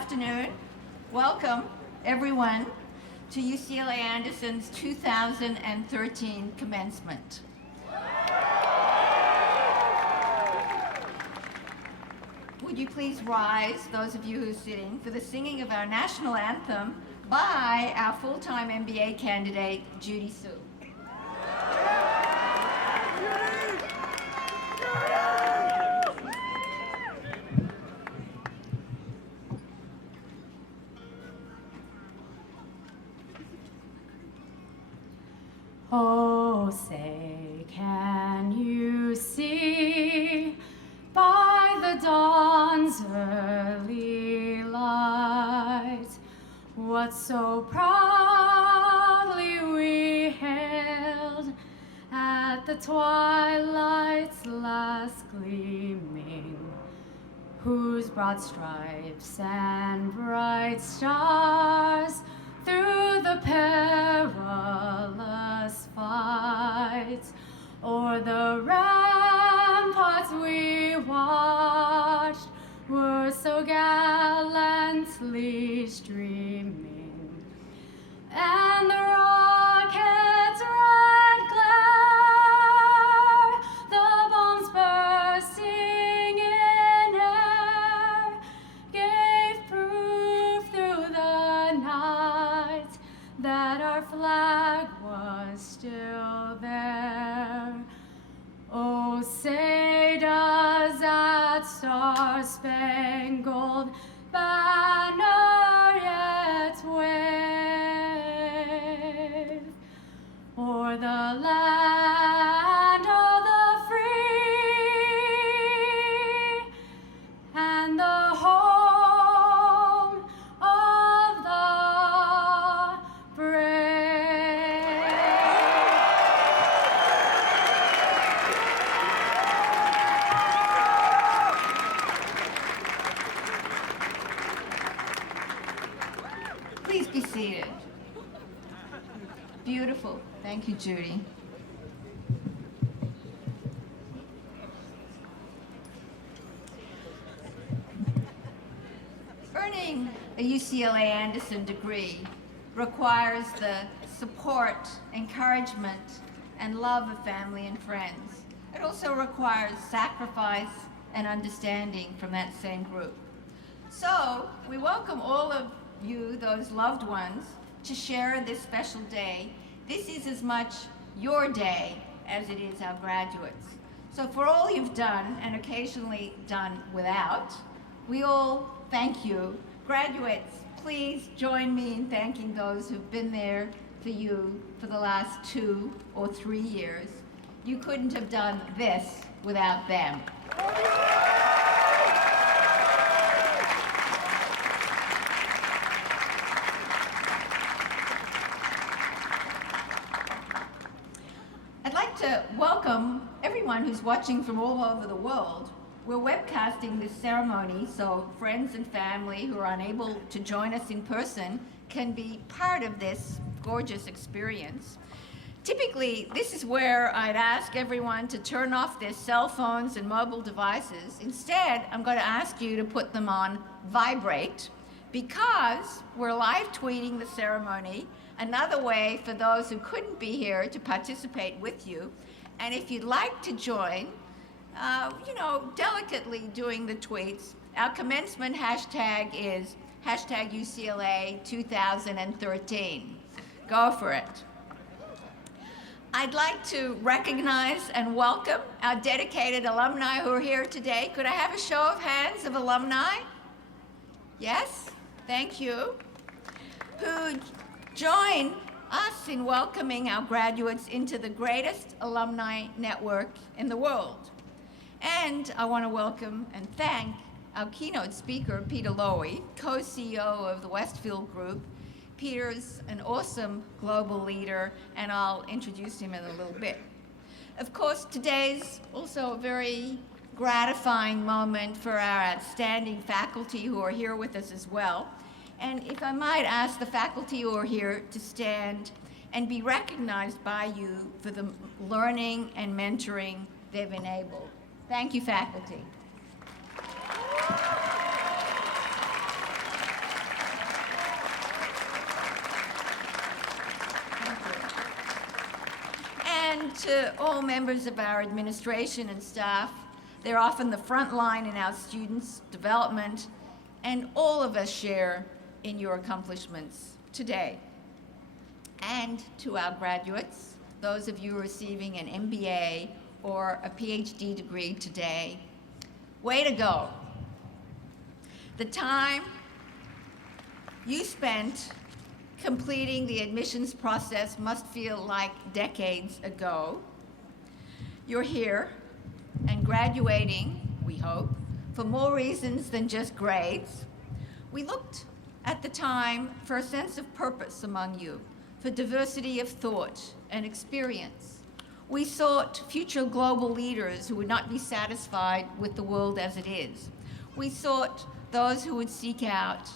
afternoon. Welcome, everyone, to UCLA Anderson's 2013 Commencement. Would you please rise, those of you who are sitting, for the singing of our national anthem by our full-time MBA candidate, Judy Sue. Oh, say, can you see by the dawn's early light what so proudly we hailed at the twilight's last gleaming, whose broad stripes and bright stars through the perilous fight o'er the ramparts we watched were so gallantly streaming, and the rocket's red glare, the bombs bursting in air, gave proof through the night that our flag was still there. Oh, say does that star-spangled banner yet wave o'er the land of the free and the home of the brave? Please be seated. Beautiful. Thank you, Judy. Earning a UCLA Anderson degree requires the support, encouragement, and love of family and friends. It also requires sacrifice and understanding from that same group. So we welcome all of you, those loved ones, to share this special day. This is as much your day as it is our graduates. So for all you've done, and occasionally done without, we all thank you. Graduates, please join me in thanking those who've been there for you for the last 2 or 3 years. You couldn't have done this without them. I'd like to welcome everyone who's watching from all over the world. We're webcasting this ceremony so friends and family who are unable to join us in person can be part of this gorgeous experience. Typically, this is where I'd ask everyone to turn off their cell phones and mobile devices. Instead, I'm going to ask you to put them on vibrate, because we're live tweeting the ceremony, another way for those who couldn't be here to participate with you. And if you'd like to join, delicately doing the tweets, our commencement hashtag is hashtag UCLA 2013. Go for it. I'd like to recognize and welcome our dedicated alumni who are here today. Could I have a show of hands of alumni? Yes, thank you. Who join us in welcoming our graduates into the greatest alumni network in the world. And I want to welcome and thank our keynote speaker, Peter Lowy, co-CEO of the Westfield Group. Peter's an awesome global leader, and I'll introduce him in a little bit. Of course, today's also a very gratifying moment for our outstanding faculty who are here with us as well. And if I might ask the faculty who are here to stand and be recognized by you for the learning and mentoring they've enabled. Thank you, faculty. to all members of our administration and staff. They're often the front line in our students' development, and all of us share in your accomplishments today. And to our graduates, those of you receiving an MBA or a Ph.D. degree today, way to go. The time you spent completing the admissions process must feel like decades ago. You're here and graduating, we hope, for more reasons than just grades. We looked at the time for a sense of purpose among you, for diversity of thought and experience. We sought future global leaders who would not be satisfied with the world as it is. We sought those who would seek out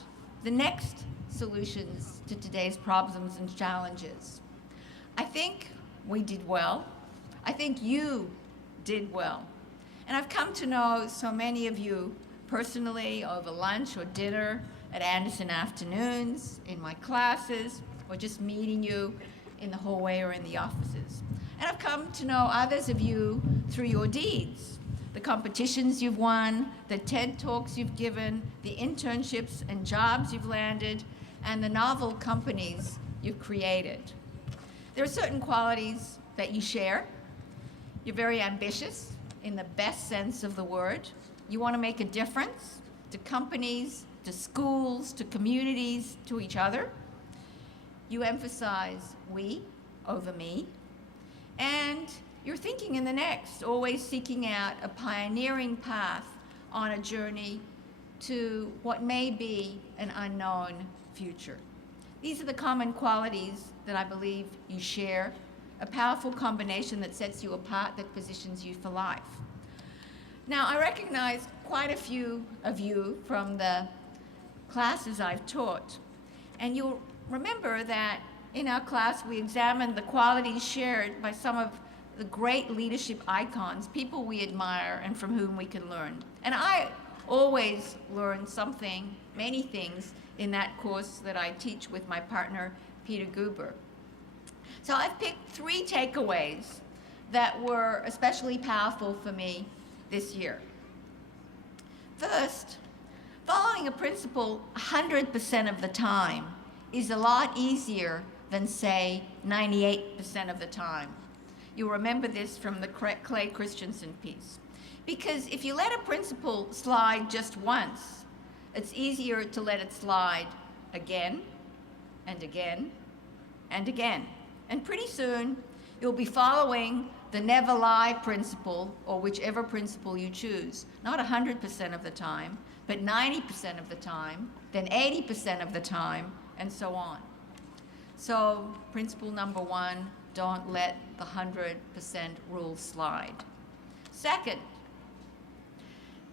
the next solutions to today's problems and challenges. I think we did well. I think you did well. And I've come to know so many of you personally over lunch or dinner, at Anderson afternoons, in my classes, or just meeting you in the hallway or in the offices. And I've come to know others of you through your deeds, the competitions you've won, the TED Talks you've given, the internships and jobs you've landed, and the novel companies you've created. There are certain qualities that you share. You're very ambitious in the best sense of the word. You want to make a difference to companies, to schools, to communities, to each other. You emphasize we over me. And you're thinking in the next, always seeking out a pioneering path on a journey to what may be an unknown future. These are the common qualities that I believe you share, a powerful combination that sets you apart, that positions you for life. Now, I recognize quite a few of you from the classes I've taught, and you'll remember that in our class we examined the qualities shared by some of the great leadership icons, people we admire and from whom we can learn. And I always learn something, many things, in that course that I teach with my partner, Peter Guber. So I've picked 3 takeaways that were especially powerful for me this year. First, following a principle 100% of the time is a lot easier than, say, 98% of the time. You'll remember this from the Clay Christensen piece. Because if you let a principle slide just once, it's easier to let it slide again and again and again. And pretty soon, you'll be following the never lie principle, or whichever principle you choose, not 100% of the time, but 90% of the time, then 80% of the time, and so on. So principle number 1, don't let the 100% rule slide. Second,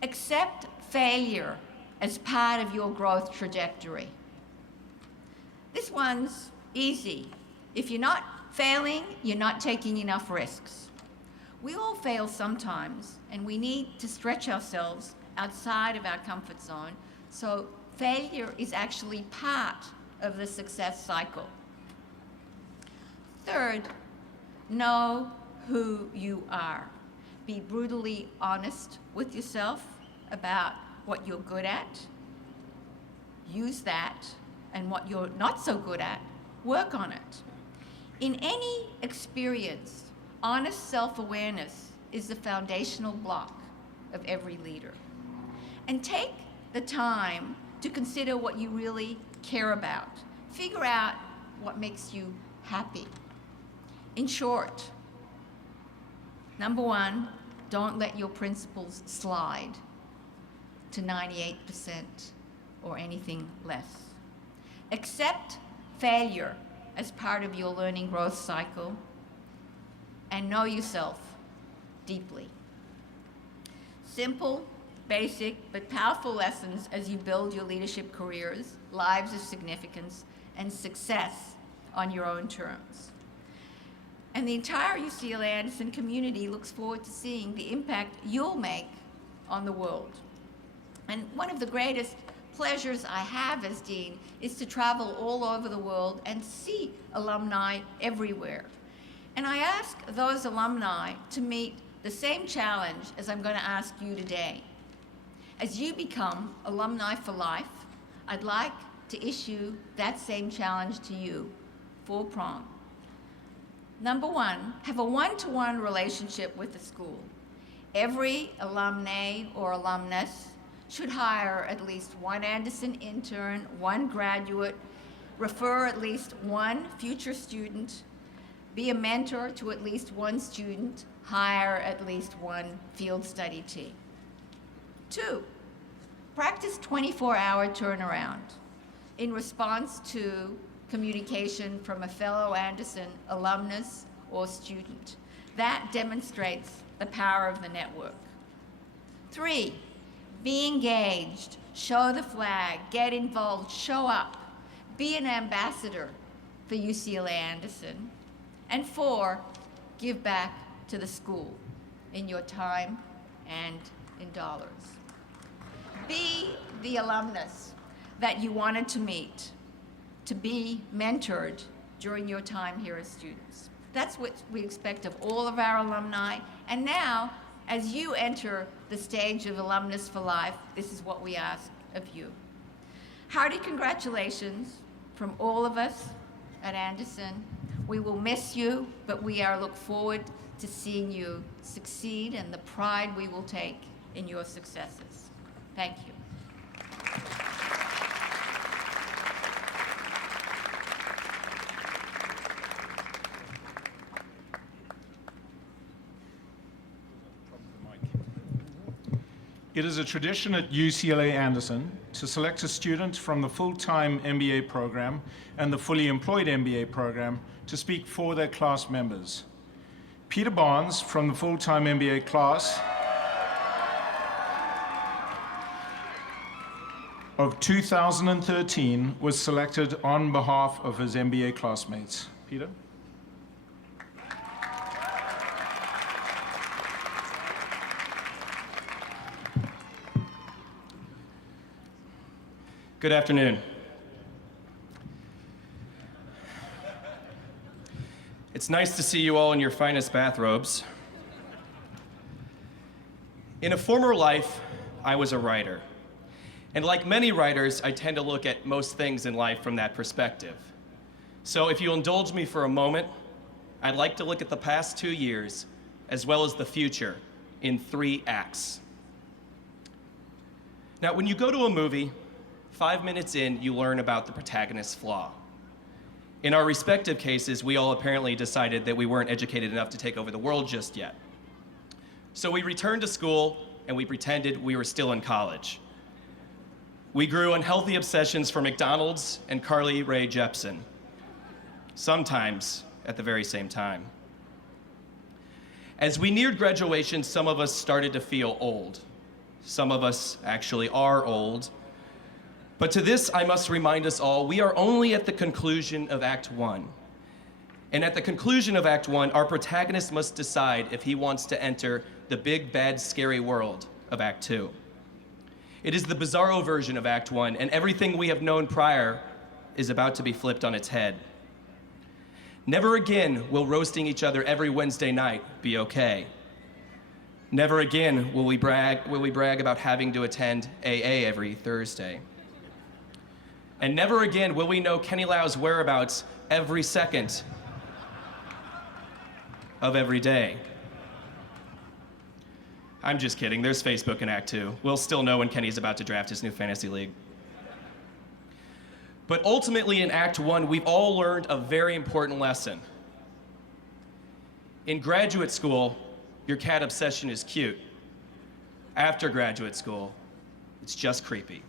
accept failure as part of your growth trajectory. This one's easy. If you're not failing, you're not taking enough risks. We all fail sometimes, and we need to stretch ourselves outside of our comfort zone, so failure is actually part of the success cycle. Third, know who you are. Be brutally honest with yourself about what you're good at. Use that, and what you're not so good at, work on it. In any experience, honest self-awareness is the foundational block of every leader. And take the time to consider what you really care about. Figure out what makes you happy. In short, number 1, don't let your principles slide to 98% or anything less. Accept failure as part of your learning growth cycle, and know yourself deeply. Simple, basic, but powerful lessons as you build your leadership careers, lives of significance, and success on your own terms. And the entire UCLA Anderson community looks forward to seeing the impact you'll make on the world. And one of the greatest pleasures I have as dean is to travel all over the world and see alumni everywhere. And I ask those alumni to meet the same challenge as I'm going to ask you today. As you become alumni for life, I'd like to issue that same challenge to you, four-pronged. Number one, have a one-to-one relationship with the school. Every alumni or alumnus should hire at least one Anderson intern, one graduate, refer at least one future student, be a mentor to at least one student, hire at least one field study team. Two, practice 24-hour turnaround in response to communication from a fellow Anderson alumnus or student. That demonstrates the power of the network. Three, be engaged, show the flag, get involved, show up, be an ambassador for UCLA Anderson. And four, give back to the school in your time and in dollars. Be the alumnus that you wanted to meet, to be mentored during your time here as students. That's what we expect of all of our alumni. And now, as you enter the stage of alumnus for life, this is what we ask of you. Hearty congratulations from all of us at Anderson. We will miss you, but we look forward to seeing you succeed and the pride we will take in your successes. Thank you. It is a tradition at UCLA Anderson to select a student from the full-time MBA program and the fully employed MBA program to speak for their class members. Peter Barnes from the full-time MBA class of 2013 was selected on behalf of his MBA classmates. Peter? Good afternoon. It's nice to see you all in your finest bathrobes. In a former life, I was a writer. And like many writers, I tend to look at most things in life from that perspective. So if you'll indulge me for a moment, I'd like to look at the past 2 years as well as the future in 3 acts. Now, when you go to a movie, 5 minutes in, you learn about the protagonist's flaw. In our respective cases, we all apparently decided that we weren't educated enough to take over the world just yet. So we returned to school and we pretended we were still in college. We grew unhealthy obsessions for McDonald's and Carly Rae Jepsen, sometimes at the very same time. As we neared graduation, some of us started to feel old. Some of us actually are old. But to this, I must remind us all, we are only at the conclusion of Act 1. And at the conclusion of Act 1, our protagonist must decide if he wants to enter the big, bad, scary world of Act 2. It is the bizarro version of Act 1, and everything we have known prior is about to be flipped on its head. Never again will roasting each other every Wednesday night be okay. Never again will we brag about having to attend AA every Thursday. And never again will we know Kenny Lau's whereabouts every second of every day. I'm just kidding, there's Facebook in Act 2. We'll still know when Kenny's about to draft his new fantasy league. But ultimately in Act 1, we've all learned a very important lesson. In graduate school, your cat obsession is cute. After graduate school, it's just creepy.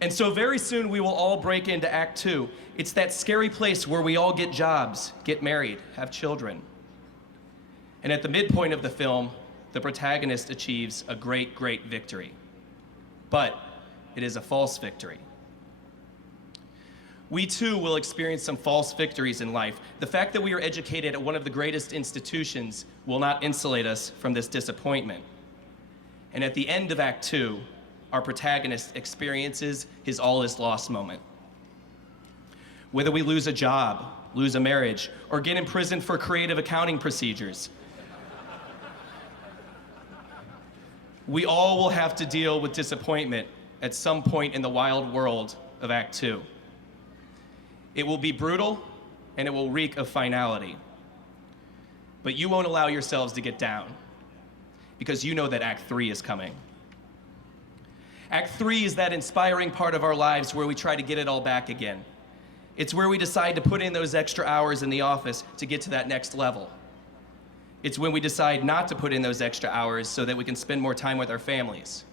And so very soon we will all break into Act 2. It's that scary place where we all get jobs, get married, have children. And at the midpoint of the film, the protagonist achieves a great, great victory. But it is a false victory. We too will experience some false victories in life. The fact that we are educated at one of the greatest institutions will not insulate us from this disappointment. And at the end of Act 2, our protagonist experiences his all is lost moment. Whether we lose a job, lose a marriage, or get in prison for creative accounting procedures. We all will have to deal with disappointment at some point in the wild world of Act 2. It will be brutal, and it will reek of finality. But you won't allow yourselves to get down, because you know that Act 3 is coming. Act 3 is that inspiring part of our lives where we try to get it all back again. It's where we decide to put in those extra hours in the office to get to that next level. It's when we decide not to put in those extra hours so that we can spend more time with our families.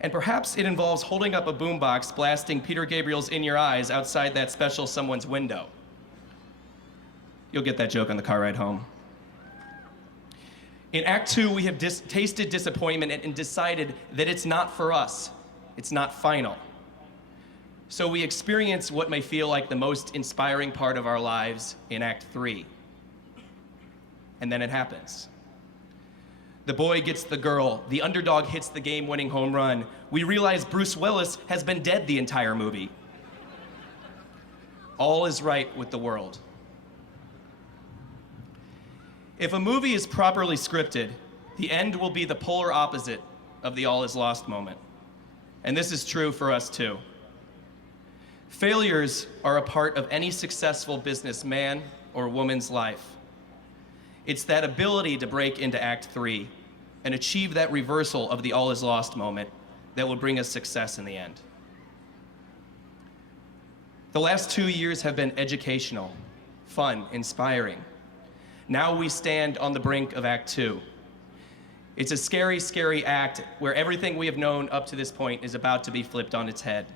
And perhaps it involves holding up a boombox blasting Peter Gabriel's In Your Eyes outside that special someone's window. You'll get that joke on the car ride home. In Act 2, we have tasted disappointment and decided that it's not for us. It's not final. So we experience what may feel like the most inspiring part of our lives in Act 3. And then it happens. The boy gets the girl. The underdog hits the game-winning home run. We realize Bruce Willis has been dead the entire movie. All is right with the world. If a movie is properly scripted, the end will be the polar opposite of the all is lost moment. And this is true for us too. Failures are a part of any successful businessman or woman's life. It's that ability to break into Act 3 and achieve that reversal of the all is lost moment that will bring us success in the end. The last 2 years have been educational, fun, inspiring. Now we stand on the brink of Act 2. It's a scary, scary act where everything we have known up to this point is about to be flipped on its head.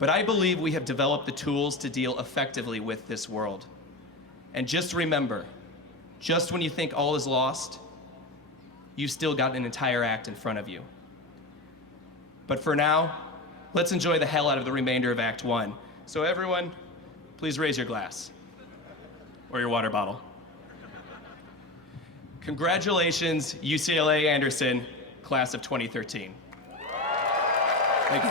But I believe we have developed the tools to deal effectively with this world. And just remember, just when you think all is lost, you've still got an entire act in front of you. But for now, let's enjoy the hell out of the remainder of Act 1. So everyone, please raise your glass. Or your water bottle. Congratulations, UCLA Anderson, class of 2013. Thank you.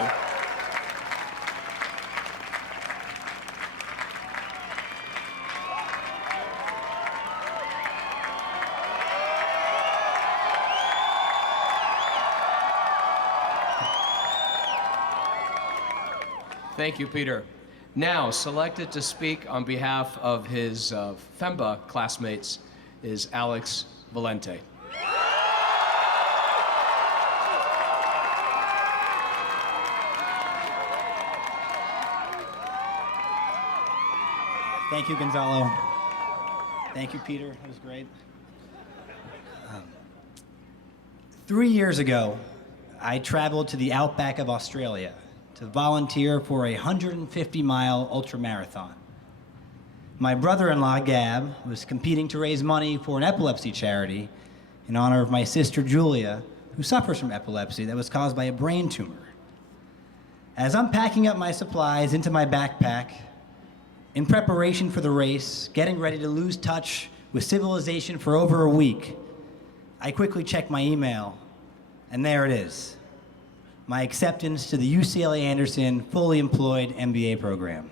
Thank you, Peter. Now, selected to speak on behalf of his FEMBA classmates is Alex Valente. Thank you, Gonzalo. Thank you, Peter. That was great. 3 years ago, I traveled to the outback of Australia to volunteer for a 150-mile ultramarathon. My brother-in-law, Gab, was competing to raise money for an epilepsy charity in honor of my sister, Julia, who suffers from epilepsy that was caused by a brain tumor. As I'm packing up my supplies into my backpack, in preparation for the race, getting ready to lose touch with civilization for over a week, I quickly check my email, and there it is. My acceptance to the UCLA Anderson fully employed MBA program.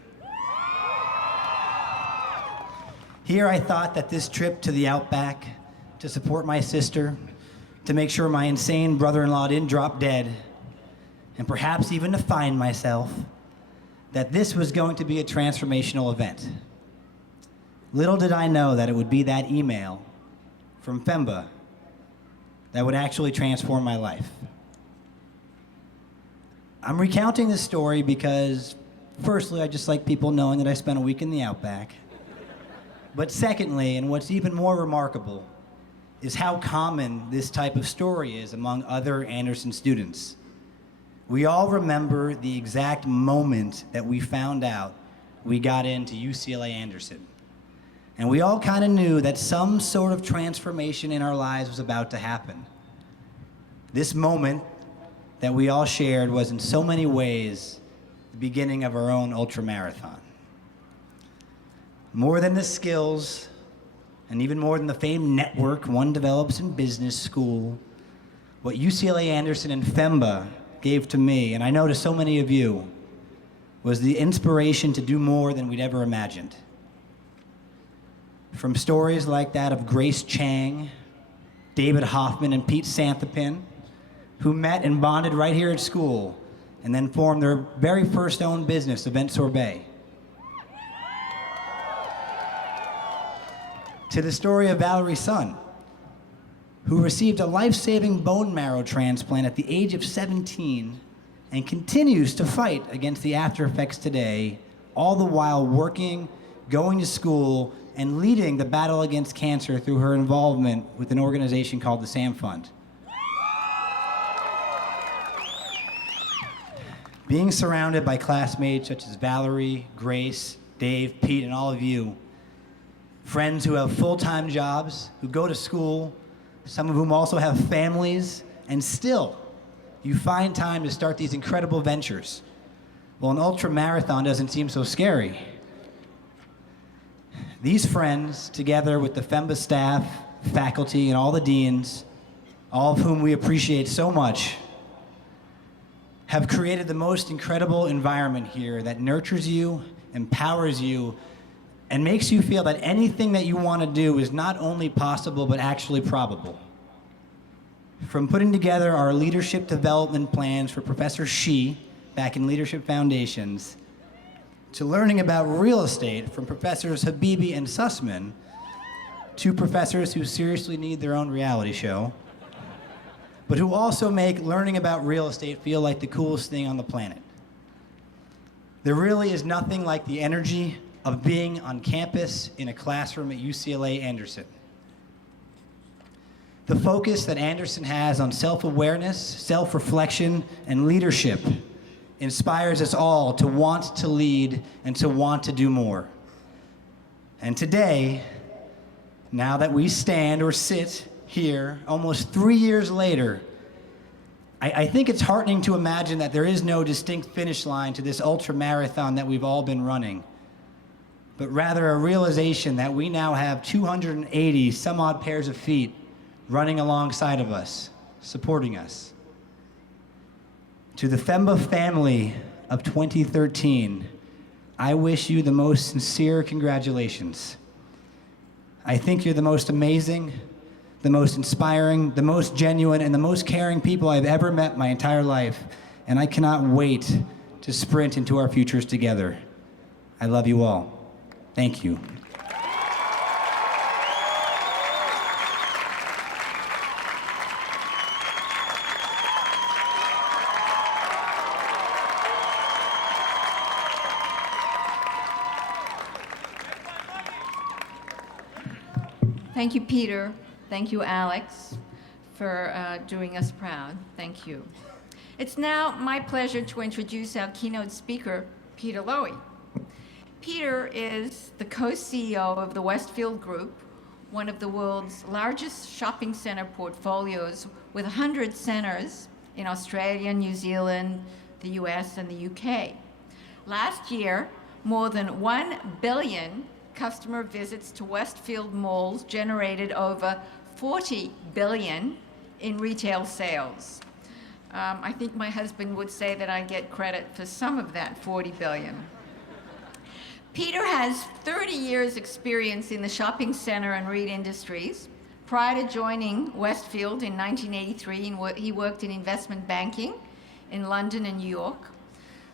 Here I thought that this trip to the outback to support my sister, to make sure my insane brother-in-law didn't drop dead, and perhaps even to find myself, that this was going to be a transformational event. Little did I know that it would be that email from FEMBA that would actually transform my life. I'm recounting this story because, firstly, I just like people knowing that I spent a week in the outback. But secondly, and what's even more remarkable, is how common this type of story is among other Anderson students. We all remember the exact moment that we found out we got into UCLA Anderson. And we all kind of knew that some sort of transformation in our lives was about to happen. This moment that we all shared was in so many ways the beginning of our own ultramarathon. More than the skills, and even more than the famed network one develops in business school, what UCLA Anderson and FEMBA gave to me, and I know to so many of you, was the inspiration to do more than we'd ever imagined. From stories like that of Grace Chang, David Hoffman, and Pete Santhapin, who met and bonded right here at school and then formed their very first own business, Event Sorbet. To the story of Valerie's son, who received a life-saving bone marrow transplant at the age of 17 and continues to fight against the after effects today, all the while working, going to school, and leading the battle against cancer through her involvement with an organization called the SAM Fund. Being surrounded by classmates such as Valerie, Grace, Dave, Pete, and all of you, friends who have full-time jobs, who go to school, some of whom also have families, and still, you find time to start these incredible ventures. Well, an ultra marathon doesn't seem so scary. These friends, together with the FEMBA staff, faculty, and all the deans, all of whom we appreciate so much, have created the most incredible environment here that nurtures you, empowers you, and makes you feel that anything that you want to do is not only possible, but actually probable. From putting together our leadership development plans for Professor Shi back in Leadership Foundations, to learning about real estate from Professors Habibi and Sussman, two professors who seriously need their own reality show, but who also make learning about real estate feel like the coolest thing on the planet. There really is nothing like the energy of being on campus in a classroom at UCLA Anderson. The focus that Anderson has on self-awareness, self-reflection, and leadership inspires us all to want to lead and to want to do more. And today, now that we stand or sit here, almost 3 years later, I think it's heartening to imagine that there is no distinct finish line to this ultra marathon that we've all been running, but rather a realization that we now have 280 some odd pairs of feet running alongside of us, supporting us. To the FEMBA family of 2013, I wish you the most sincere congratulations. I think you're the most amazing, the most inspiring, the most genuine, and the most caring people I've ever met my entire life, and I cannot wait to sprint into our futures together. I love you all. Thank you. Thank you, Peter. Thank you, Alex, for doing us proud. Thank you. It's now my pleasure to introduce our keynote speaker, Peter Lowy. Peter is the co-CEO of the Westfield Group, one of the world's largest shopping center portfolios with 100 centers in Australia, New Zealand, the US, and the UK. Last year, more than 1 billion customer visits to Westfield malls generated over 40 billion in retail sales. I think my husband would say that I get credit for some of that 40 billion. Peter has 30 years experience in the shopping center and REIT industries. Prior to joining Westfield in 1983, he worked in investment banking in London and New York.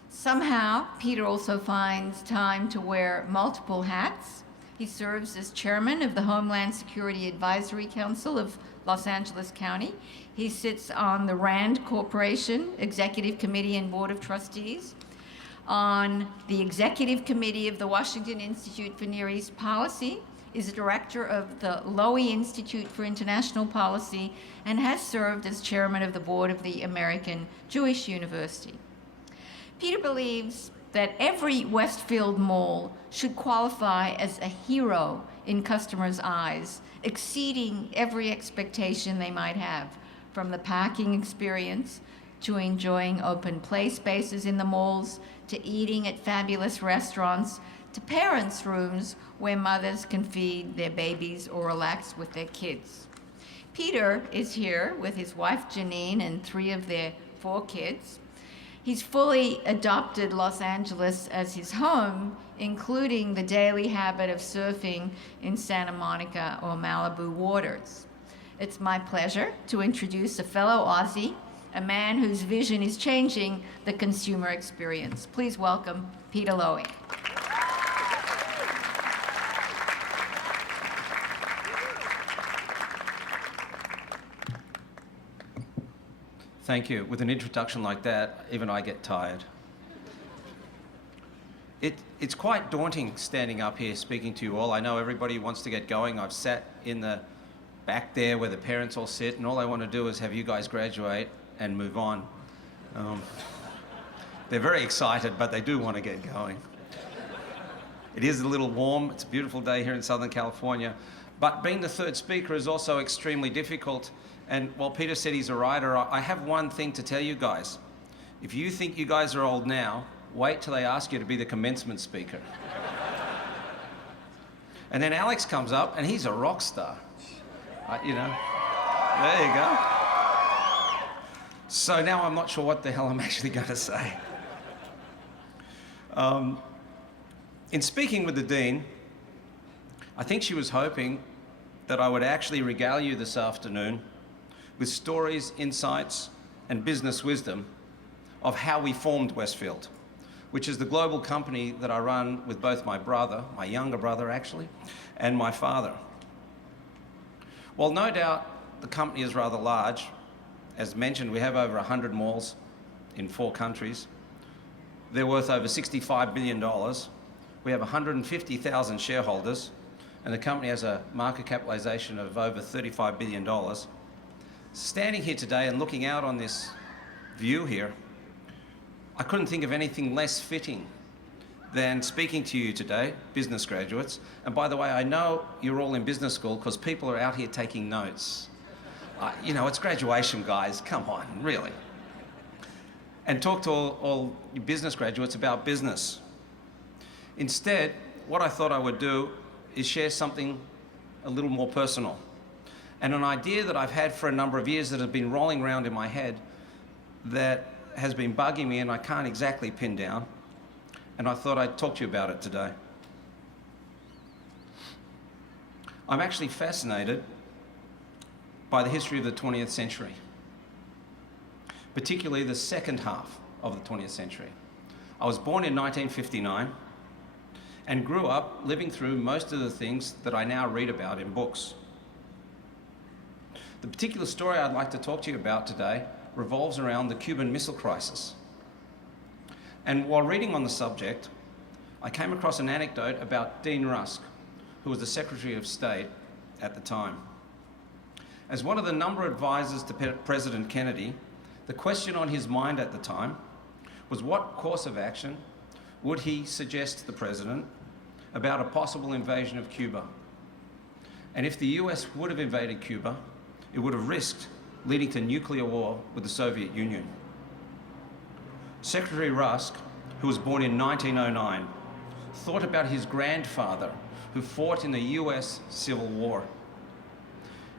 Somehow, Peter also finds time to wear multiple hats. He serves as chairman of the Homeland Security Advisory Council of Los Angeles County. He sits on the RAND Corporation Executive Committee and Board of Trustees, on the Executive Committee of the Washington Institute for Near East Policy, is a director of the Lowy Institute for International Policy, and has served as chairman of the board of the American Jewish University. Peter believes that every Westfield mall should qualify as a hero in customers' eyes, exceeding every expectation they might have, from the parking experience to enjoying open play spaces in the malls, to eating at fabulous restaurants, to parents' rooms where mothers can feed their babies or relax with their kids. Peter is here with his wife Janine and 3 of their 4 kids. He's fully adopted Los Angeles as his home, including the daily habit of surfing in Santa Monica or Malibu waters. It's my pleasure to introduce a fellow Aussie, a man whose vision is changing the consumer experience. Please welcome Peter Lowy. Thank you. With an introduction like that, even I get tired. It's quite daunting standing up here speaking to you all. I know everybody wants to get going. I've sat in the back there where the parents all sit, and all I want to do is have you guys graduate and move on. They're very excited, but they do want to get going. It is a little warm. It's a beautiful day here in Southern California. But being the third speaker is also extremely difficult. And while Peter said he's a writer, I have one thing to tell you guys. If you think you guys are old now, wait till they ask you to be the commencement speaker. And then Alex comes up, and he's a rock star. You know, there you go. So now I'm not sure what the hell I'm actually going to say. In speaking with the Dean, I think she was hoping that I would actually regale you this afternoon with stories, insights, and business wisdom of how we formed Westfield, which is the global company that I run with both my brother, my younger brother actually, and my father. While no doubt the company is rather large, as mentioned, we have over 100 malls in 4 countries. They're worth over $65 billion. We have 150,000 shareholders, and the company has a market capitalization of over $35 billion. Standing here today and looking out on this view here, I couldn't think of anything less fitting than speaking to you today, business graduates. And by the way, I know you're all in business school because people are out here taking notes. You know, it's graduation, guys. Come on, really. And talk to all you business graduates about business. Instead, what I thought I would do is share something a little more personal. And an idea that I've had for a number of years that has been rolling around in my head that has been bugging me and I can't exactly pin down. And I thought I'd talk to you about it today. I'm actually fascinated by the history of the 20th century, particularly the second half of the 20th century. I was born in 1959 and grew up living through most of the things that I now read about in books. The particular story I'd like to talk to you about today revolves around the Cuban Missile Crisis. And while reading on the subject, I came across an anecdote about Dean Rusk, who was the Secretary of State at the time. As one of the number of advisors to President Kennedy, the question on his mind at the time was what course of action would he suggest to the President about a possible invasion of Cuba? And if the US would have invaded Cuba, it would have risked leading to nuclear war with the Soviet Union. Secretary Rusk, who was born in 1909, thought about his grandfather who fought in the US Civil War.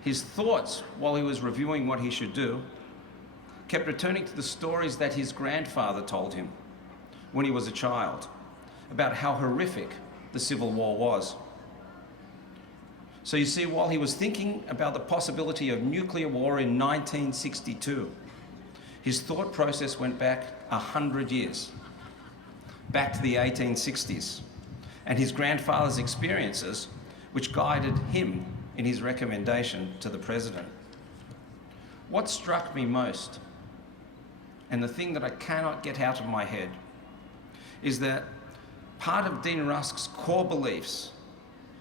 His thoughts, while he was reviewing what he should do, kept returning to the stories that his grandfather told him when he was a child about how horrific the Civil War was. So you see, while he was thinking about the possibility of nuclear war in 1962, his thought process went back 100 years, back to the 1860s, and his grandfather's experiences, which guided him in his recommendation to the President. What struck me most, and the thing that I cannot get out of my head, is that part of Dean Rusk's core beliefs,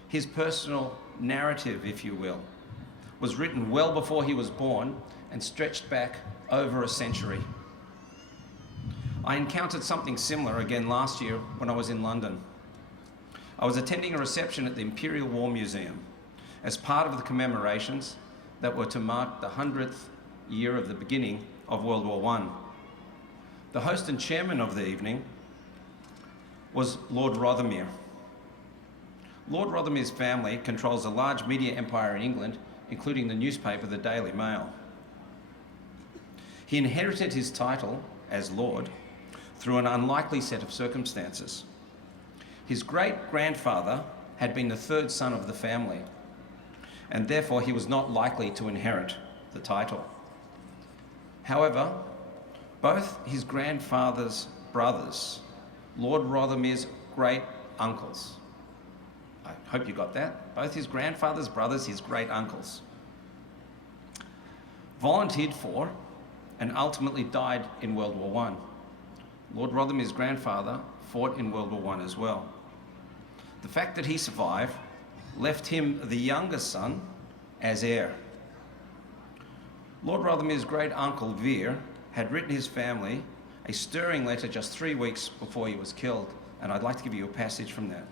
his personal narrative, if you will, was written well before he was born and stretched back over a century. I encountered something similar again last year when I was in London. I was attending a reception at the Imperial War Museum as part of the commemorations that were to mark the 100th year of the beginning of World War I. The host and chairman of the evening was Lord Rothermere. Lord Rothermere's family controls a large media empire in England, including the newspaper, the Daily Mail. He inherited his title as Lord through an unlikely set of circumstances. His great-grandfather had been the third son of the family, and therefore he was not likely to inherit the title. However, both his grandfather's brothers, Lord Rothermere's great-uncles, I hope you got that, both his grandfather's brothers, his great-uncles, volunteered for and ultimately died in World War I. Lord Rothermere's grandfather fought in World War I as well. The fact that he survived left him the youngest son as heir. Lord Rothermere's great-uncle Vere had written his family a stirring letter just 3 weeks before he was killed, and I'd like to give you a passage from that.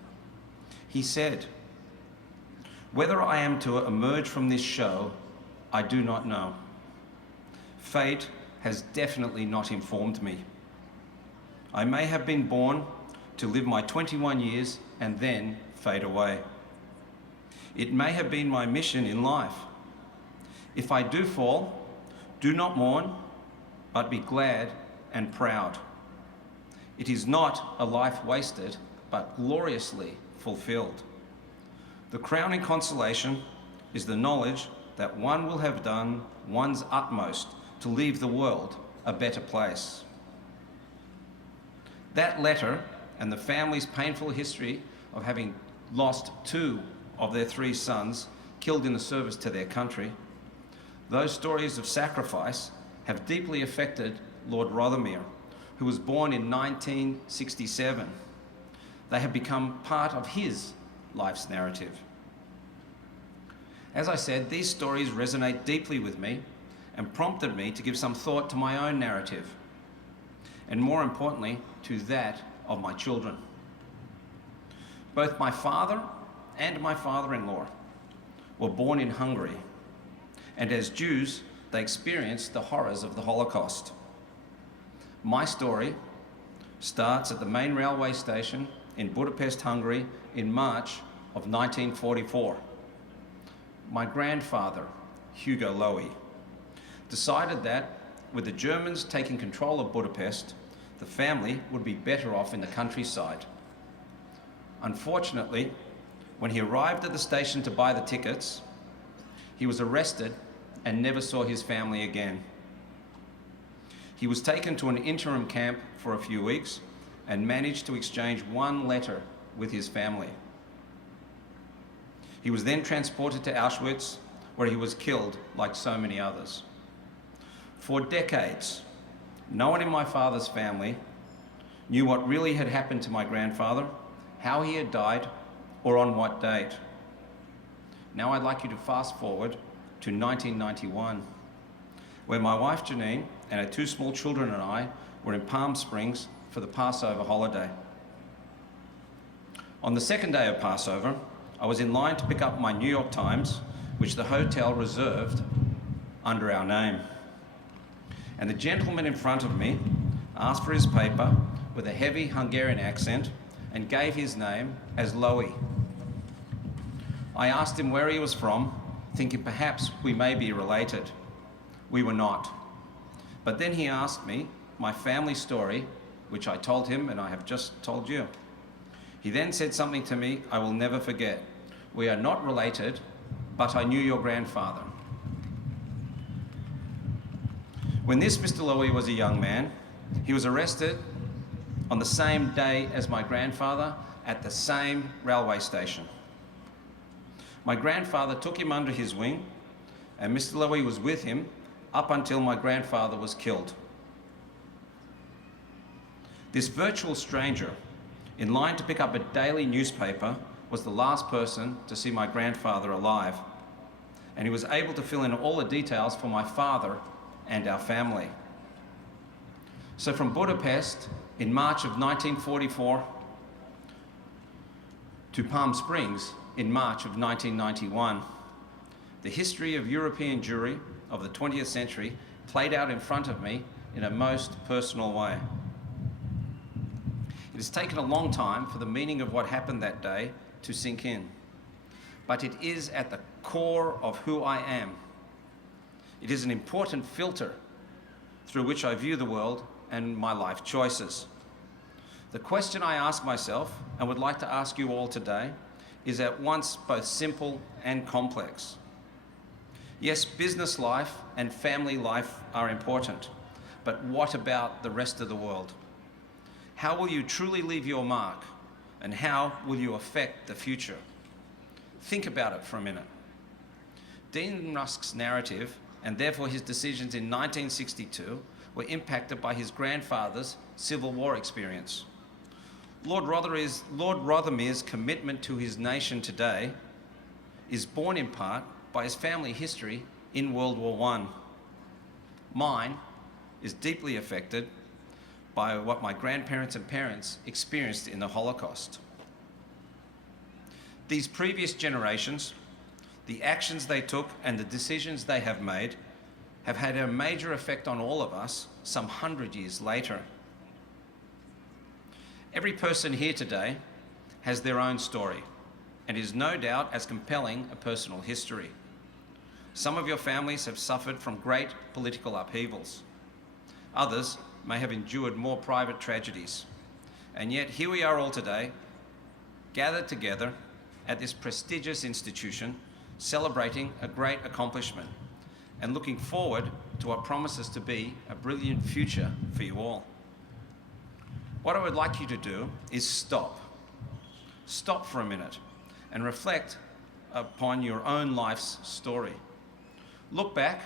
He said, "Whether I am to emerge from this show, I do not know. Fate has definitely not informed me. I may have been born to live my 21 years and then fade away. It may have been my mission in life. If I do fall, do not mourn, but be glad and proud. It is not a life wasted, but gloriously fulfilled. The crowning consolation is the knowledge that one will have done one's utmost to leave the world a better place." That letter and the family's painful history of having lost 2 of their 3 sons killed in the service to their country, those stories of sacrifice have deeply affected Lord Rothermere, who was born in 1967. They have become part of his life's narrative. As I said, these stories resonate deeply with me and prompted me to give some thought to my own narrative, and more importantly, to that of my children. Both my father and my father-in-law were born in Hungary, and as Jews, they experienced the horrors of the Holocaust. My story starts at the main railway station in Budapest, Hungary, in March of 1944. My grandfather, Hugo Lowy, decided that with the Germans taking control of Budapest, the family would be better off in the countryside. Unfortunately, when he arrived at the station to buy the tickets, he was arrested and never saw his family again. He was taken to an interim camp for a few weeks and managed to exchange 1 letter with his family. He was then transported to Auschwitz, where he was killed like so many others. For decades, no one in my father's family knew what really had happened to my grandfather, how he had died, or on what date. Now I'd like you to fast forward to 1991, where my wife Janine and her 2 small children and I were in Palm Springs for the Passover holiday. On the second day of Passover, I was in line to pick up my New York Times, which the hotel reserved under our name. And the gentleman in front of me asked for his paper with a heavy Hungarian accent and gave his name as Lowy. I asked him where he was from, thinking perhaps we may be related. We were not. But then he asked me my family story, which I told him and I have just told you. He then said something to me I will never forget. "We are not related, but I knew your grandfather." When this Mr. Lowy was a young man, he was arrested on the same day as my grandfather at the same railway station. My grandfather took him under his wing, and Mr. Lowy was with him up until my grandfather was killed. This virtual stranger, in line to pick up a daily newspaper, was the last person to see my grandfather alive, and he was able to fill in all the details for my father and our family. So from Budapest in March of 1944 to Palm Springs in March of 1991, the history of European Jewry of the 20th century played out in front of me in a most personal way. It has taken a long time for the meaning of what happened that day to sink in, but it is at the core of who I am. It is an important filter through which I view the world and my life choices. The question I ask myself, and would like to ask you all today, is at once both simple and complex. Yes, business life and family life are important, but what about the rest of the world? How will you truly leave your mark, and how will you affect the future? Think about it for a minute. Dean Rusk's narrative, and therefore his decisions in 1962, were impacted by his grandfather's Civil War experience. Lord Rothermere's commitment to his nation today is born in part by his family history in World War I. Mine is deeply affected by what my grandparents and parents experienced in the Holocaust. These previous generations, the actions they took and the decisions they have made have had a major effect on all of us some 100 years later. Every person here today has their own story and is no doubt as compelling a personal history. Some of your families have suffered from great political upheavals. Others may have endured more private tragedies. And yet here we are all today, gathered together at this prestigious institution, celebrating a great accomplishment and looking forward to what promises to be a brilliant future for you all. What I would like you to do is stop. Stop for a minute and reflect upon your own life's story. Look back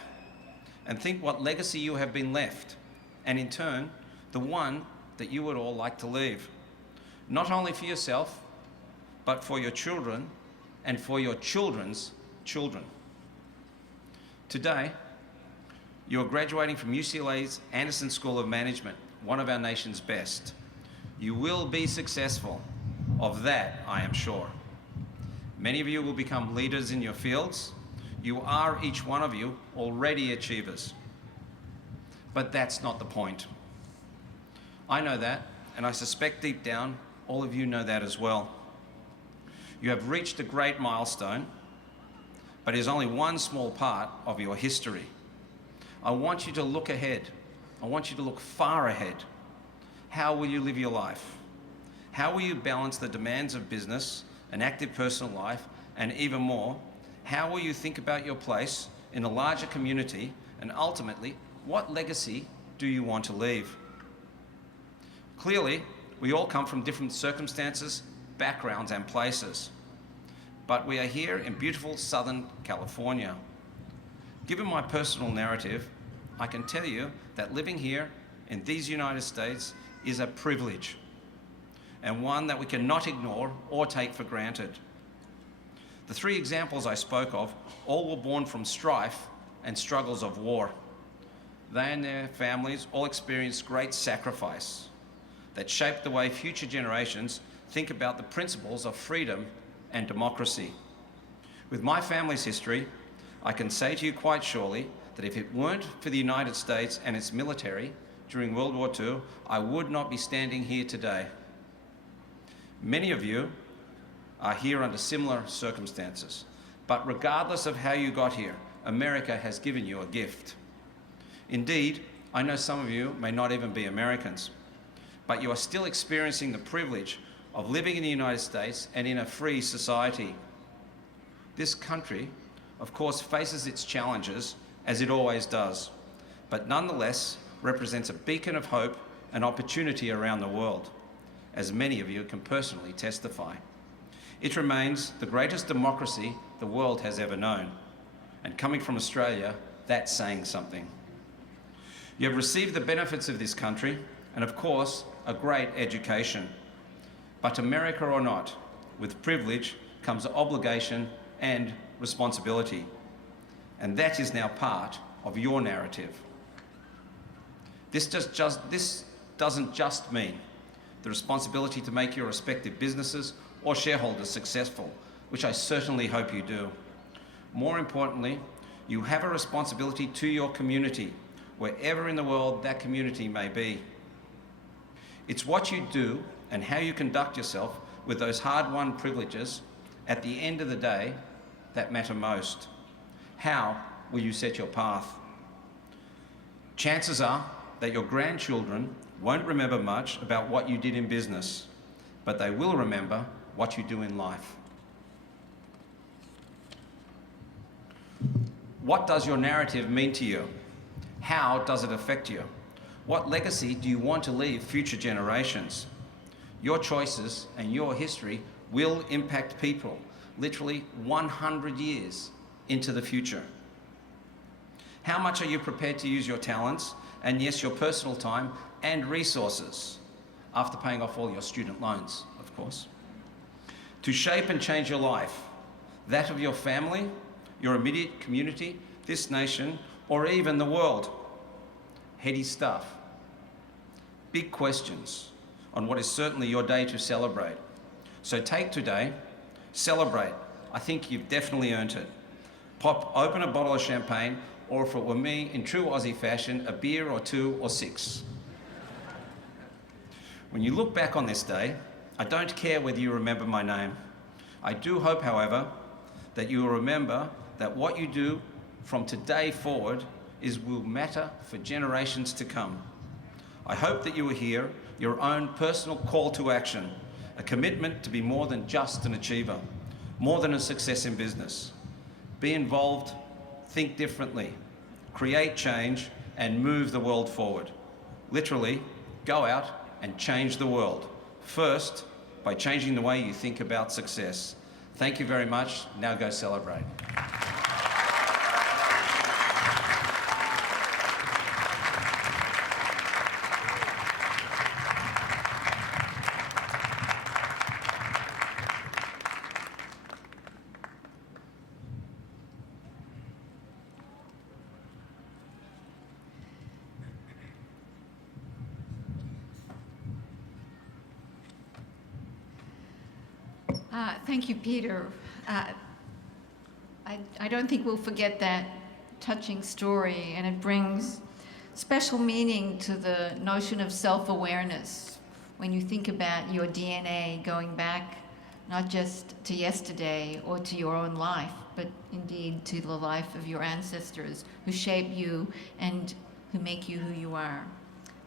and think what legacy you have been left, and in turn, the one that you would all like to leave. Not only for yourself, but for your children and for your children's children. Today, you are graduating from UCLA's Anderson School of Management, one of our nation's best. You will be successful. Of that, I am sure. Many of you will become leaders in your fields. You are, each one of you, already achievers. But that's not the point. I know that, and I suspect deep down, all of you know that as well. You have reached a great milestone, but it is only one small part of your history. I want you to look ahead. I want you to look far ahead. How will you live your life? How will you balance the demands of business, an active personal life, and even more, how will you think about your place in a larger community, and ultimately, what legacy do you want to leave? Clearly, we all come from different circumstances, backgrounds, and places. But we are here in beautiful Southern California. Given my personal narrative, I can tell you that living here in these United States is a privilege, and one that we cannot ignore or take for granted. The three examples I spoke of all were born from strife and struggles of war. They and their families all experienced great sacrifice that shaped the way future generations think about the principles of freedom and democracy. With my family's history, I can say to you quite surely that if it weren't for the United States and its military during World War II, I would not be standing here today. Many of you are here under similar circumstances, but regardless of how you got here, America has given you a gift. Indeed, I know some of you may not even be Americans, but you are still experiencing the privilege of living in the United States and in a free society. This country, of course, faces its challenges, as it always does, but nonetheless represents a beacon of hope and opportunity around the world, as many of you can personally testify. It remains the greatest democracy the world has ever known, and coming from Australia, that's saying something. You have received the benefits of this country, and of course, a great education. But America or not, with privilege comes obligation and responsibility. And that is now part of your narrative. This doesn't just mean the responsibility to make your respective businesses or shareholders successful, which I certainly hope you do. More importantly, you have a responsibility to your community, wherever in the world that community may be. It's what you do and how you conduct yourself with those hard-won privileges at the end of the day that matter most. How will you set your path? Chances are that your grandchildren won't remember much about what you did in business, but they will remember what you do in life. What does your narrative mean to you? How does it affect you? What legacy do you want to leave future generations? Your choices and your history will impact people literally 100 years into the future. How much are you prepared to use your talents and, yes, your personal time and resources, after paying off all your student loans, of course, to shape and change your life, that of your family, your immediate community, this nation, or even the world? Heady stuff. Big questions on what is certainly your day to celebrate. So take today, celebrate. I think you've definitely earned it. Pop open a bottle of champagne, or if it were me, in true Aussie fashion, a beer or 2 or 6. When you look back on this day, I don't care whether you remember my name. I do hope, however, that you will remember that what you do from today forward will matter for generations to come. I hope that you will hear your own personal call to action, a commitment to be more than just an achiever, more than a success in business. Be involved, think differently, create change, and move the world forward. Literally, go out and change the world. First, by changing the way you think about success. Thank you very much. Now go celebrate. Thank you, Peter. I don't think we'll forget that touching story, and it brings special meaning to the notion of self-awareness when you think about your DNA going back not just to yesterday or to your own life, but indeed to the life of your ancestors who shape you and who make you who you are.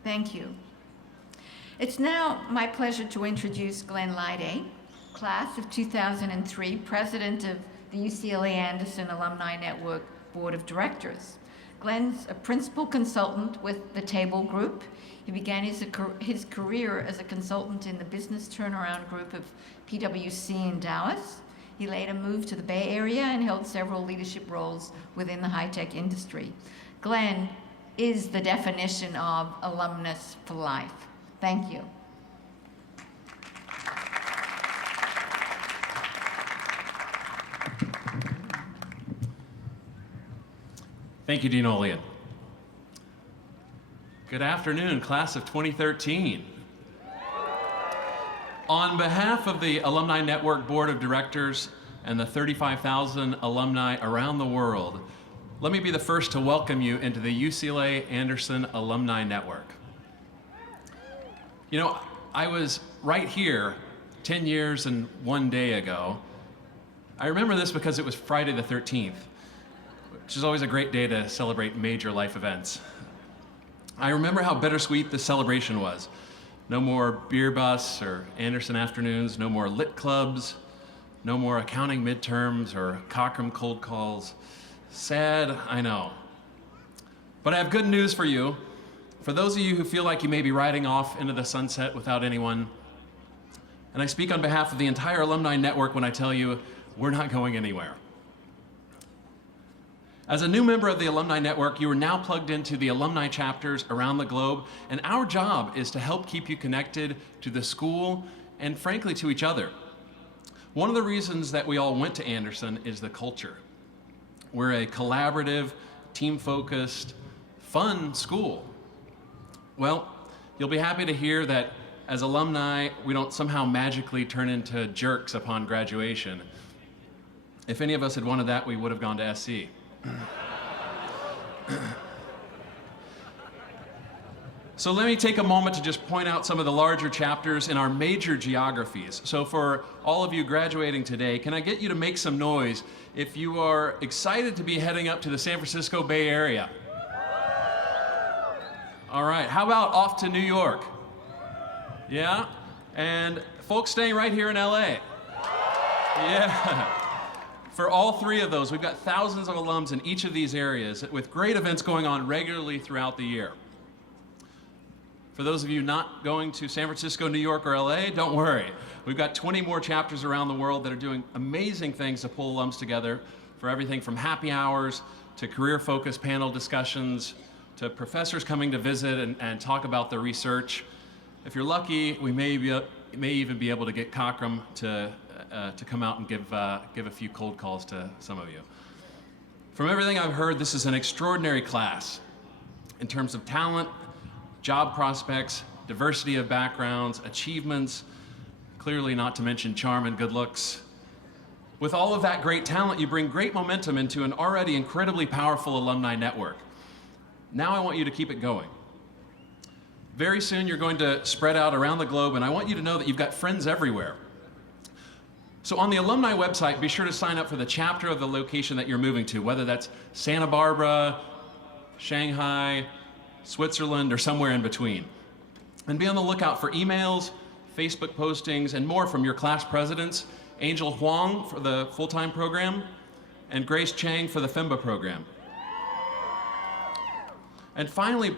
Thank you. It's now my pleasure to introduce Glenn Lyday, class of 2003, president of the UCLA Anderson Alumni Network Board of Directors. Glenn's a principal consultant with the Table Group. He began his career as a consultant in the business turnaround group of PwC in Dallas. He later moved to the Bay Area and held several leadership roles within the high-tech industry. Glenn is the definition of alumnus for life. Thank you. Thank you, Dean Olian. Good afternoon, class of 2013. On behalf of the Alumni Network Board of Directors and the 35,000 alumni around the world, let me be the first to welcome you into the UCLA Anderson Alumni Network. You know, I was right here 10 years and 1 day ago. I remember this because it was Friday the 13th. Which is always a great day to celebrate major life events. I remember how bittersweet the celebration was. No more beer bus or Anderson afternoons, no more lit clubs, no more accounting midterms or Cochran cold calls. Sad, I know. But I have good news for you. For those of you who feel like you may be riding off into the sunset without anyone, and I speak on behalf of the entire alumni network when I tell you we're not going anywhere. As a new member of the Alumni Network, you are now plugged into the alumni chapters around the globe, and our job is to help keep you connected to the school and, frankly, to each other. One of the reasons that we all went to Anderson is the culture. We're a collaborative, team-focused, fun school. Well, you'll be happy to hear that as alumni, we don't somehow magically turn into jerks upon graduation. If any of us had wanted that, we would have gone to SC. So let me take a moment to just point out some of the larger chapters in our major geographies. So for all of you graduating today, can I get you to make some noise if you are excited to be heading up to the San Francisco Bay Area? All right, how about off to New York? Yeah, and folks staying right here in LA. Yeah. For all three of those, we've got thousands of alums in each of these areas with great events going on regularly throughout the year. For those of you not going to San Francisco, New York, or LA, don't worry. We've got 20 more chapters around the world that are doing amazing things to pull alums together for everything from happy hours to career-focused panel discussions to professors coming to visit and talk about their research. If you're lucky, we may even be able to get Cockrum to come out and give a few cold calls to some of you. From everything I've heard, this is an extraordinary class in terms of talent, job prospects, diversity of backgrounds, achievements, clearly not to mention charm and good looks. With all of that great talent, you bring great momentum into an already incredibly powerful alumni network. Now I want you to keep it going. Very soon you're going to spread out around the globe, and I want you to know that you've got friends everywhere. So on the alumni website, be sure to sign up for the chapter of the location that you're moving to, whether that's Santa Barbara, Shanghai, Switzerland, or somewhere in between. And be on the lookout for emails, Facebook postings, and more from your class presidents, Angel Huang for the full-time program, and Grace Chang for the FEMBA program. And finally,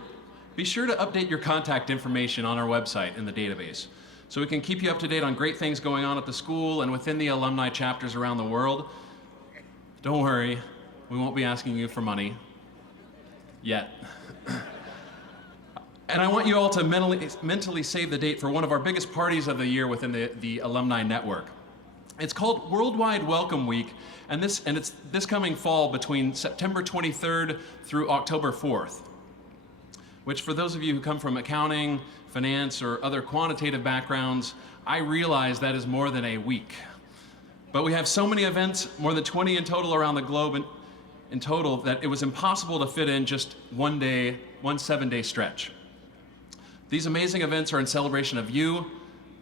be sure to update your contact information on our website in the database so we can keep you up to date on great things going on at the school and within the alumni chapters around the world. Don't worry, we won't be asking you for money yet. And I want you all to mentally save the date for one of our biggest parties of the year within the alumni network. It's called Worldwide Welcome Week, and it's this coming fall between September 23rd through October 4th, which for those of you who come from accounting, finance, or other quantitative backgrounds, I realize that is more than a week. But we have so many events, more than 20 in total around the globe in total, that it was impossible to fit in just one 7-day stretch. These amazing events are in celebration of you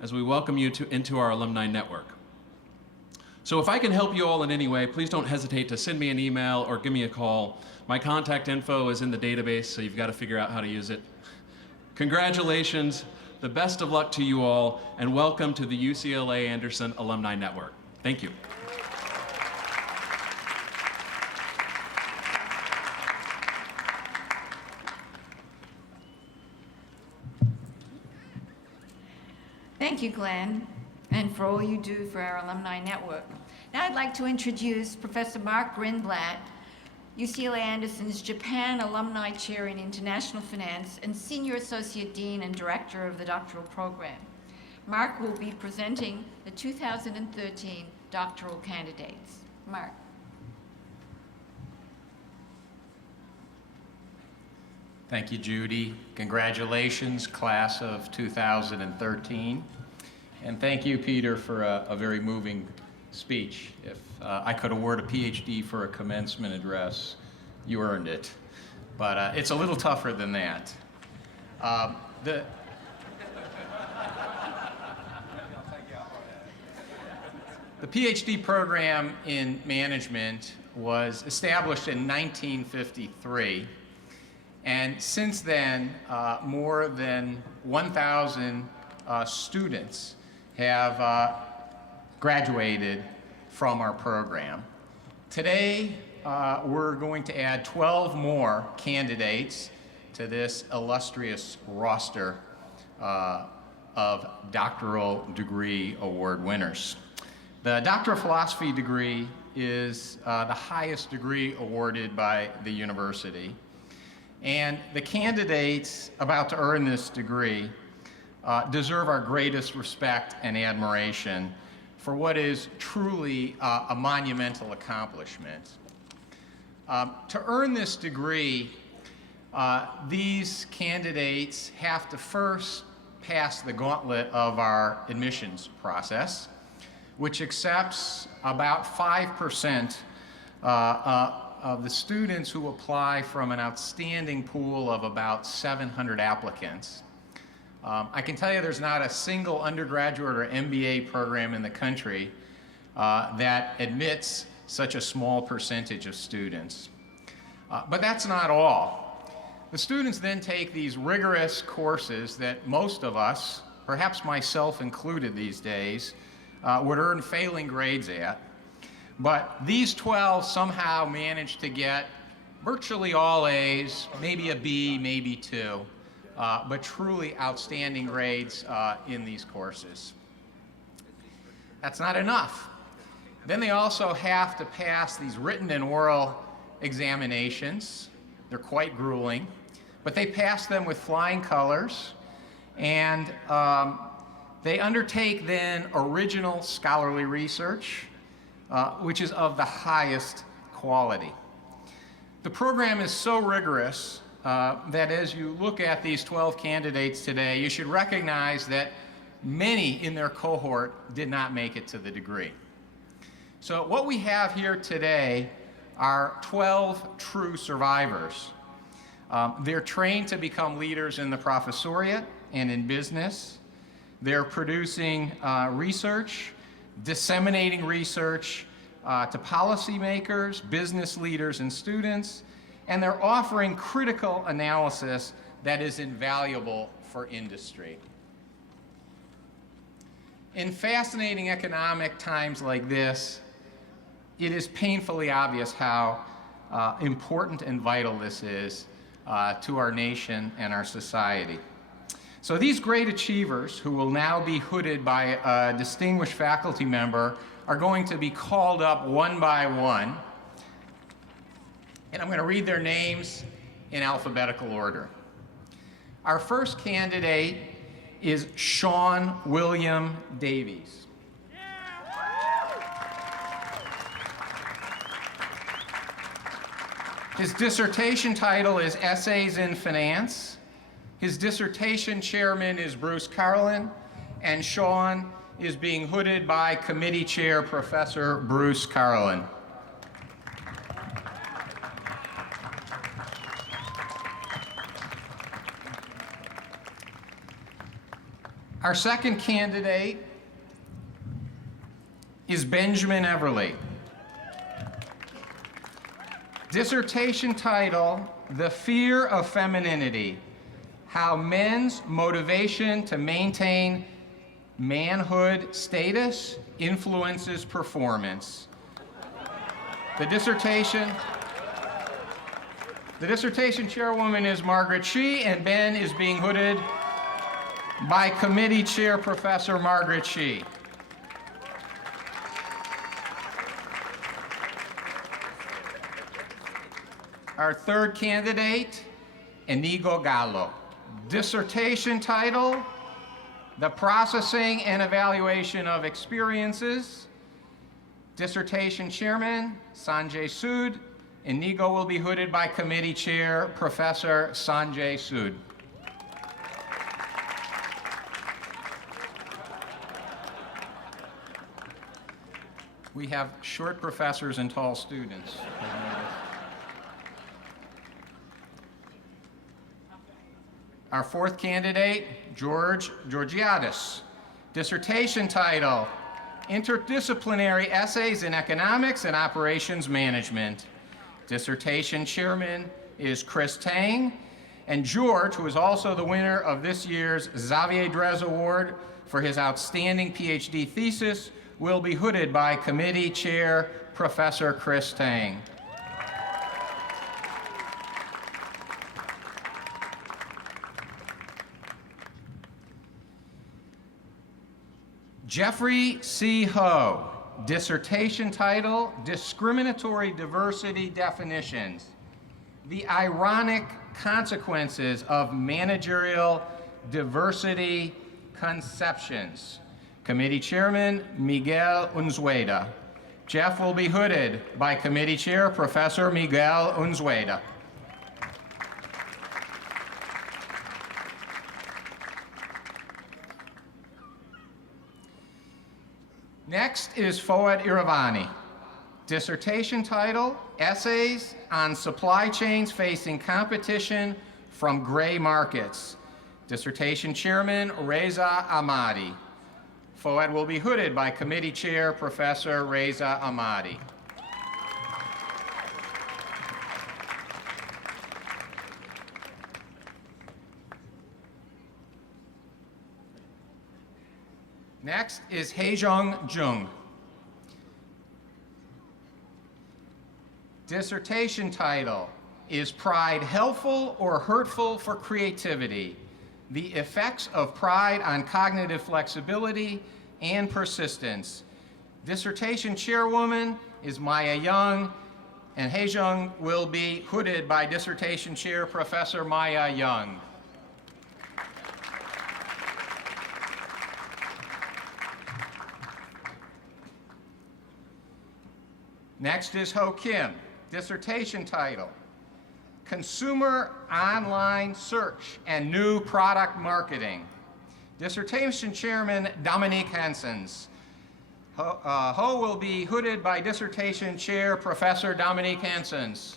as we welcome you into our alumni network. So if I can help you all in any way, please don't hesitate to send me an email or give me a call. My contact info is in the database, so you've got to figure out how to use it. Congratulations, the best of luck to you all, and welcome to the UCLA Anderson Alumni Network. Thank you. Thank you, Glenn, and for all you do for our alumni network. Now I'd like to introduce Professor Mark Grindblatt, UCLA Anderson's Japan Alumni Chair in International Finance and Senior Associate Dean and Director of the Doctoral Program. Mark will be presenting the 2013 doctoral candidates. Mark. Thank you, Judy. Congratulations, class of 2013. And thank you, Peter, for a very moving speech. If I could award a Ph.D. for a commencement address, you earned it. But it's a little tougher than that. The Ph.D. program in management was established in 1953. And since then, more than 1,000 students have graduated from our program. Today, we're going to add 12 more candidates to this illustrious roster of doctoral degree award winners. The Doctor of Philosophy degree is the highest degree awarded by the university. And the candidates about to earn this degree deserve our greatest respect and admiration for what is truly a monumental accomplishment. To earn this degree, these candidates have to first pass the gauntlet of our admissions process, which accepts about 5% of the students who apply from an outstanding pool of about 700 applicants. I can tell you there's not a single undergraduate or MBA program in the country that admits such a small percentage of students. But that's not all. The students then take these rigorous courses that most of us, perhaps myself included these days, would earn failing grades at. But these 12 somehow managed to get virtually all A's, maybe a B, maybe 2, but truly outstanding grades in these courses. That's not enough. Then they also have to pass these written and oral examinations. They're quite grueling, but they pass them with flying colors, and they undertake then original scholarly research, which is of the highest quality. The program is so rigorous that as you look at these 12 candidates today, you should recognize that many in their cohort did not make it to the degree. So what we have here today are 12 true survivors. They're trained to become leaders in the professoriate and in business. They're producing research, disseminating research to policymakers, business leaders, and students, and they're offering critical analysis that is invaluable for industry. In fascinating economic times like this, it is painfully obvious how important and vital this is to our nation and our society. So these great achievers, who will now be hooded by a distinguished faculty member, are going to be called up one by one, and I'm going to read their names in alphabetical order. Our first candidate is Sean William Davies. His dissertation title is Essays in Finance. His dissertation chairman is Bruce Carlin, and Sean is being hooded by committee chair Professor Bruce Carlin. Our second candidate is Benjamin Everly. Dissertation title, The Fear of Femininity: How Men's Motivation to Maintain Manhood Status Influences Performance. The dissertation chairwoman is Margaret Shee, and Ben is being hooded by committee chair Professor Margaret Shee. Our third candidate, Inigo Gallo. Dissertation title, The Processing and Evaluation of Experiences. Dissertation chairman, Sanjay Sood. Inigo will be hooded by committee chair Professor Sanjay Sood. We have short professors and tall students. Our fourth candidate, George Georgiadis. Dissertation title, Interdisciplinary Essays in Economics and Operations Management. Dissertation chairman is Chris Tang, and George, who is also the winner of this year's Xavier Drez Award for his outstanding Ph.D. thesis, will be hooded by committee chair Professor Chris Tang. Jeffrey C. Ho. Dissertation title, Discriminatory Diversity Definitions: The Ironic Consequences of Managerial Diversity Conceptions. Committee chairman, Miguel Unzueta. Jeff will be hooded by committee chair, Professor Miguel Unzueta. Next is Fouad Iravani. Dissertation title, Essays on Supply Chains Facing Competition from Gray Markets. Dissertation chairman, Reza Ahmadi. Fouad will be hooded by committee chair, Professor Reza Ahmadi. Next is Haejung Jung. Dissertation title, Is Pride Helpful or Hurtful for Creativity? The Effects of Pride on Cognitive Flexibility and Persistence. Dissertation chairwoman is Maya Young, and Haejung will be hooded by dissertation chair Professor Maya Young. Next is Ho Kim. Dissertation title, Consumer Online Search and New Product Marketing. Dissertation chairman Dominique Hansens. Ho will be hooded by dissertation chair Professor Dominique Hansens.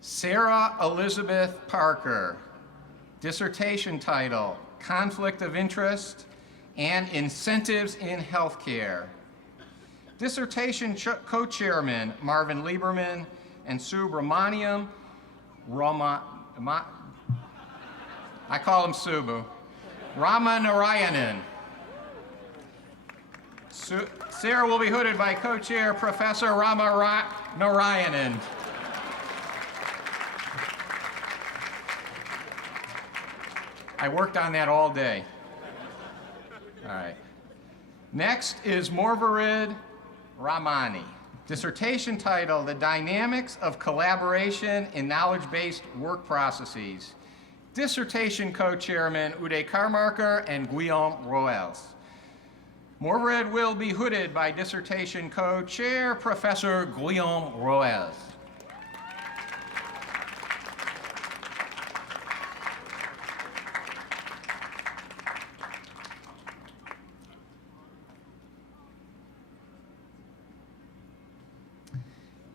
Sarah Elizabeth Parker. Dissertation title, Conflict of Interest and Incentives in Healthcare. Dissertation co-chairman Marvin Lieberman and Subramaniam I call him Subu. Rama Narayanan. Sarah will be hooded by co-chair Professor Rama Narayanan. I worked on that all day. All right. Next is Morvarid Ramani. Dissertation title, The Dynamics of Collaboration in Knowledge-Based Work Processes. Dissertation co-chairman Uday Karmarkar and Guillaume Roels. Morvarid will be hooded by dissertation co-chair Professor Guillaume Roels.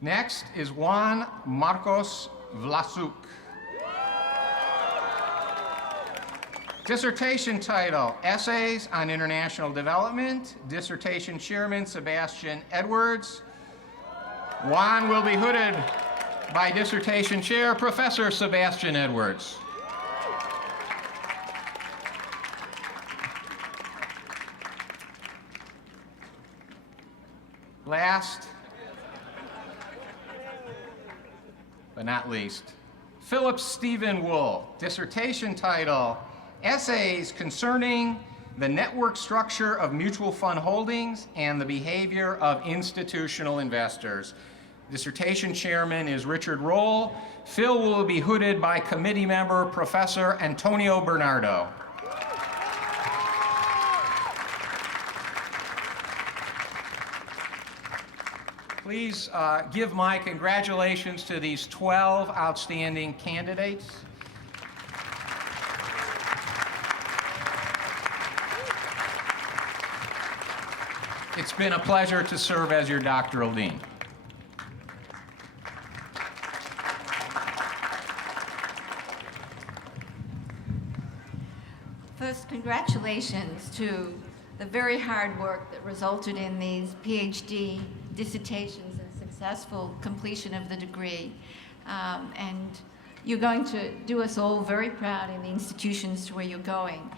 Next is Juan Marcos Vlasuk. Dissertation title, Essays on International Development. Dissertation chairman, Sebastian Edwards. Juan will be hooded by dissertation chair, Professor Sebastian Edwards. Last, but not least, Philip Stephen Wool. Dissertation title, Essays Concerning the Network Structure of Mutual Fund Holdings and the Behavior of Institutional Investors. Dissertation chairman is Richard Roll. Phil will be hooded by committee member Professor Antonio Bernardo. Please give my congratulations to these 12 outstanding candidates. It's been a pleasure to serve as your doctoral dean. First, congratulations to the very hard work that resulted in these PhD dissertations and successful completion of the degree. And you're going to do us all very proud in the institutions to where you're going.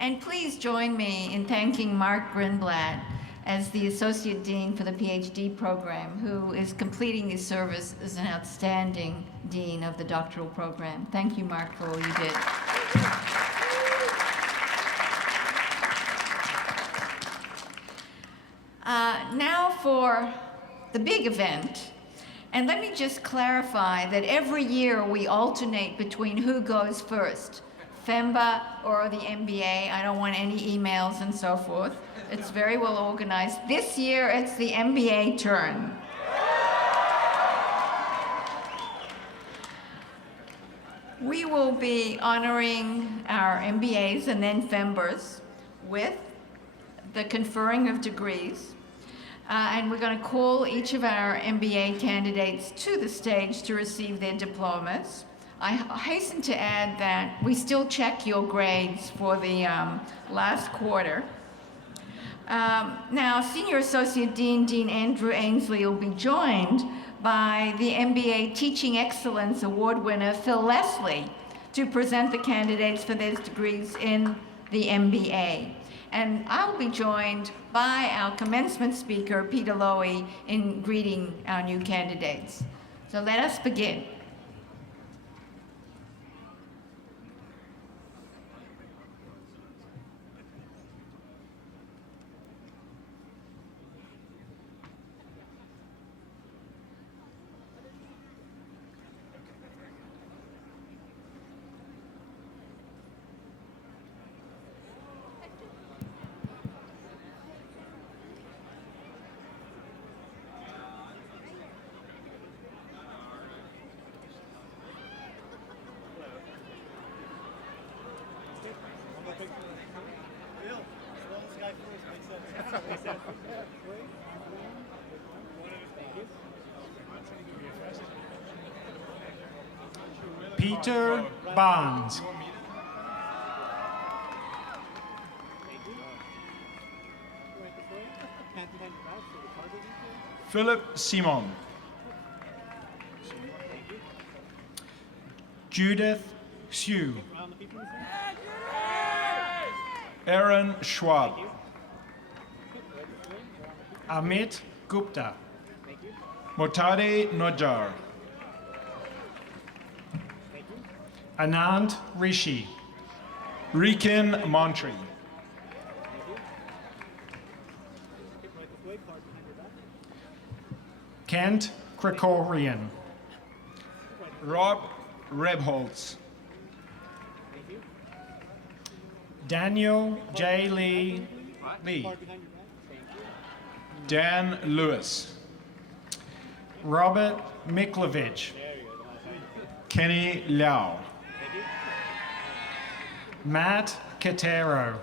And please join me in thanking Mark Greenblatt as the Associate Dean for the PhD program, who is completing his service as an outstanding Dean of the Doctoral program. Thank you, Mark, for all you did. Now for the big event. And let me just clarify that every year we alternate between who goes first, FEMBA or the MBA. I don't want any emails and so forth. It's very well organized. This year it's the MBA turn. We will be honoring our MBAs and then FEMBAs with the conferring of degrees. And we're going to call each of our MBA candidates to the stage to receive their diplomas. I hasten to add that we still check your grades for the last quarter. Now, Senior Associate Dean, Dean Andrew Ainsley, will be joined by the MBA Teaching Excellence Award winner, Phil Leslie, to present the candidates for their degrees in the MBA. And I'll be joined by our commencement speaker, Peter Lowy, in greeting our new candidates. So let us begin. Peter Barnes. Philip Simon. Judith Hsu. Aaron Schwab. Amit Gupta. Motade Nojar. Anand Rishi. Rikin Montry. Kent Krikorian. Rob Rebholz. Daniel J. Lee. Dan Lewis. Robert Miklovich. Kenny Liao. Matt Katero.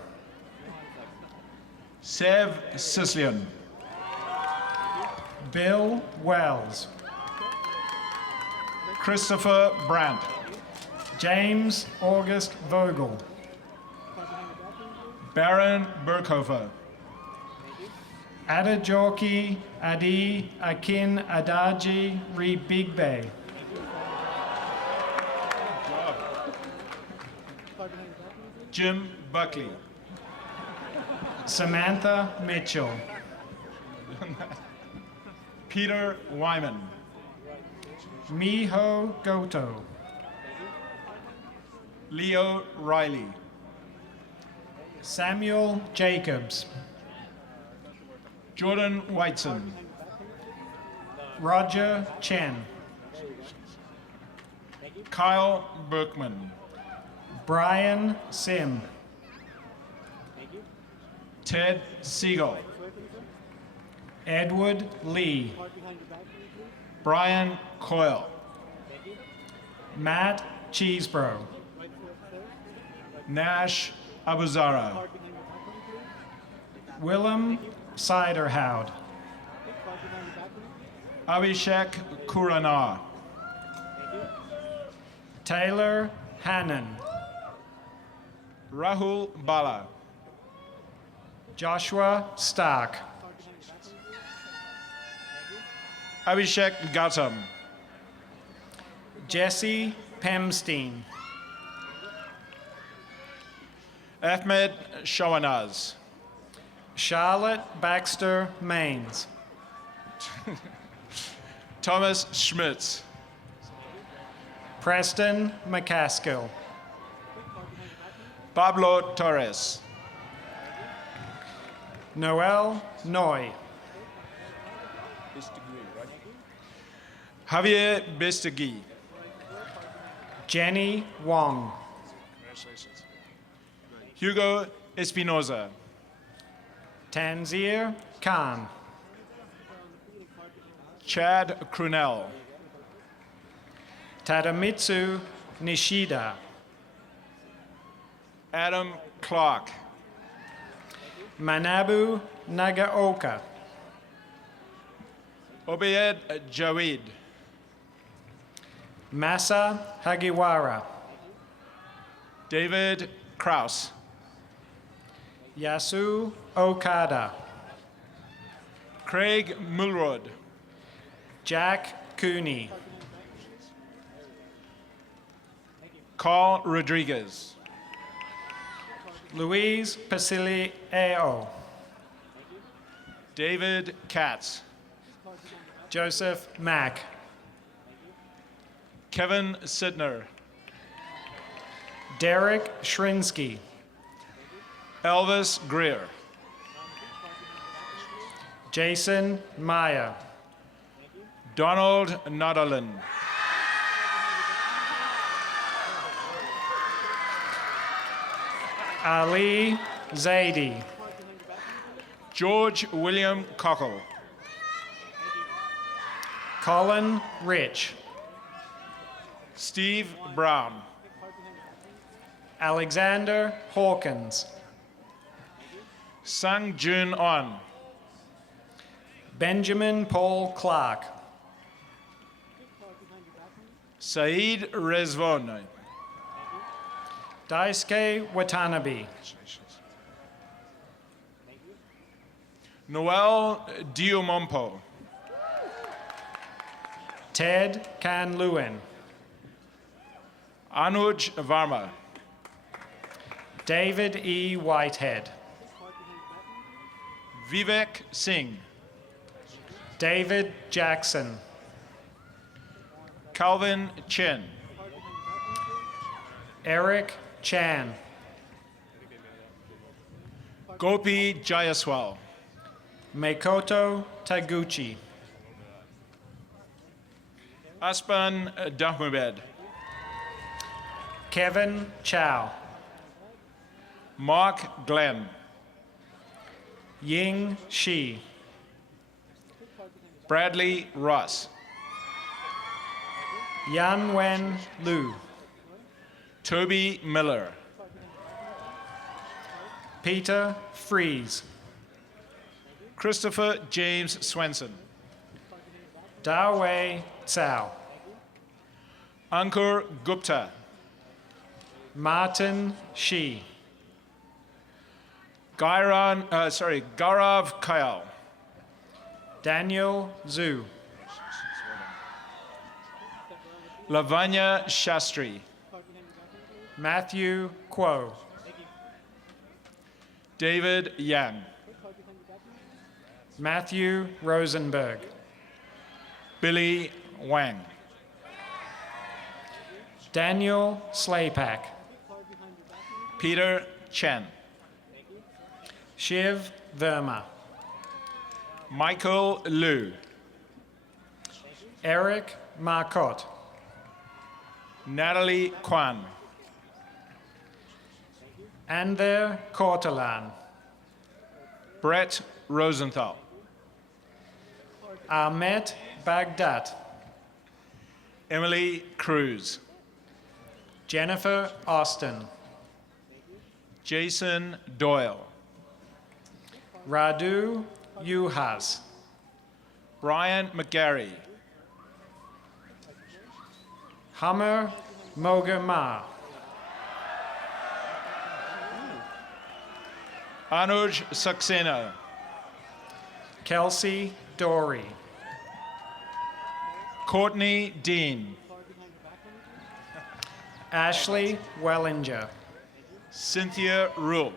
Sev Sicilian. Bill Wells. Christopher Brandt. James August Vogel. Baron Burkhofer. Adajoki Adi Akin Adaji Re Bigbe. Jim Buckley. Samantha Mitchell. Peter Wyman. Miho Goto. Leo Riley. Samuel Jacobs. Jordan Whiteson. Roger Chen. Kyle Berkman. Brian Sim. Ted Siegel. Edward Lee. Brian Coyle. Matt Cheesebro. Nash Abuzara. Willem Siderhoud. Abhishek Kurana. Taylor Hannon. Rahul Bala. Joshua Stark. Abhishek Gautam. Jesse Pemstein. Ahmed Shawanaz. Charlotte Baxter Maines. Thomas Schmitz. Preston McCaskill. Pablo Torres. Noel Noy. Javier Bistegui. Jenny Wong. Hugo Espinoza. Tanzir Khan. Chad Crunell. Tadamitsu Nishida. Adam Clark. Manabu Nagaoka. Obeyed Jawid. Masa Hagiwara. David Kraus. Yasu Okada. Craig Mulrod. Jack Cooney. Carl Rodriguez. Louise Pasilio. David Katz. Joseph Mack. Kevin Sidner. Derek Shrinsky. Elvis Greer. Jason Meyer. Donald Nodderlin. Ali Zaidi. George William Cockle. Colin Rich. Steve Brown. Alexander Hawkins. Sang Jun On. Benjamin Paul Clark. Saeed Rezvon. Daisuke Watanabe. Noel Diomompo. Ted Canluen. Anuj Varma. David E. Whitehead. Vivek Singh. David Jackson. Calvin Chen. Eric Chan. Gopi Jayaswal. Makoto Taguchi. Aspan Dahmubed. Kevin Chow. Mark Glenn. Ying Shi. Bradley Ross. Yanwen Lu. Toby Miller. Peter Fries. Christopher James Swenson. Dawei Tsao. Ankur Gupta. Martin Shi. Gaurav Kayal. Daniel Zhu. Lavanya Shastri. Matthew Kuo. David Yang. Matthew Rosenberg. Billy Wang. Daniel Slapak. Peter Chen. Shiv Verma. Michael Liu. Eric Marcotte. Natalie Kwan. Ander Kortelan. Brett Rosenthal. Ahmet Baghdad. Emily Cruz. Jennifer Austin. Jason Doyle. Radu Yuhas. Brian McGarry. Hammer Mogamar. Anuj Saxena. Kelsey Dory. Courtney Dean. Ashley Wellinger. Cynthia Rule.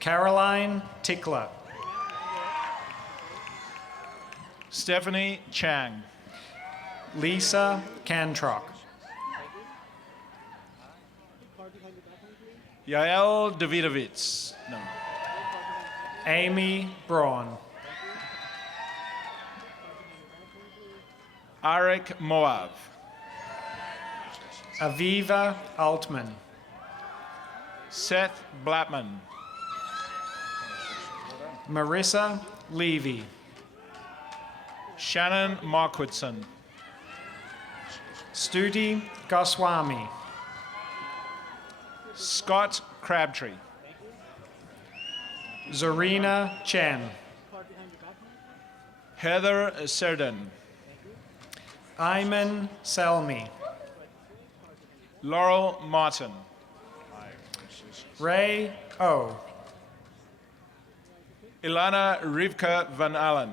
Caroline Tickler. Stephanie Chang. Lisa Cantrock. Yael Davidovitz. No. Amy Braun. Arik Moav. Aviva Altman. Seth Blattman. Marissa Levy. Shannon Markwitson. Studi Goswami. Scott Crabtree. Zarina Chen. Heather Serden. Ayman Selmi. Laurel Martin. Ray O. Ilana Rivka Van Allen.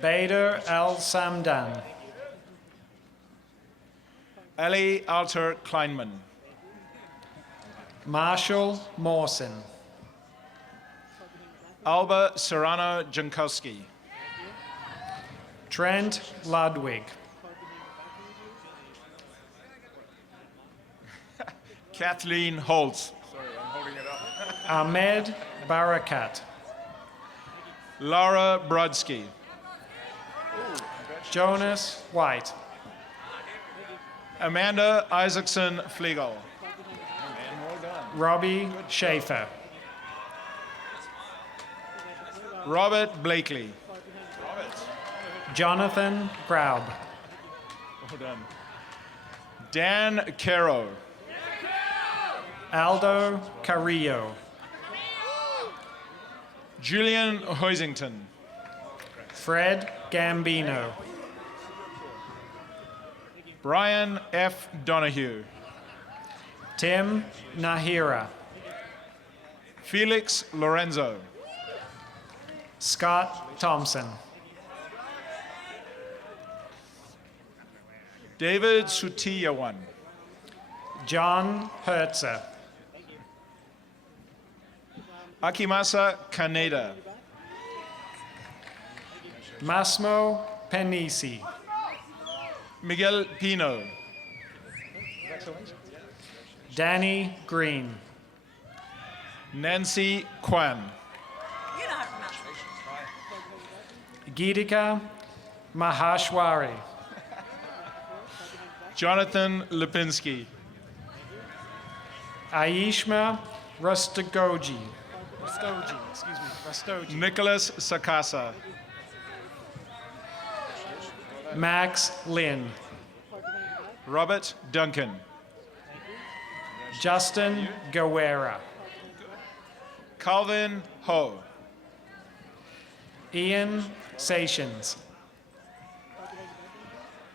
Bader El Samdan. Ali Alter Kleinman. Marshall Mawson. Alba Serrano Jankowski. Trent Ludwig. Kathleen Holtz. Sorry, I'm holding it up. Ahmed Barakat. Laura Brodsky. Jonas White. Amanda Isaacson Flegel. Robbie Schaefer. Robert Blakely. Jonathan Graub. Well done. Dan Caro. Aldo Carrillo. Julian Hoisington. Fred Gambino. Brian F. Donahue. Tim Nahira. Felix Lorenzo. Scott Thompson. David Sutiyawan. John Hertzer. Akimasa Kaneda. Massimo Penisi. Miguel Pino. Danny Green. Nancy Kwan. Geetika Mahashwari. Jonathan Lipinski. Aishma Rastogi. Rastogi. Nicholas Sakasa. Max Lynn. Robert Duncan. Justin Guerra. Calvin Ho. Ian Sessions.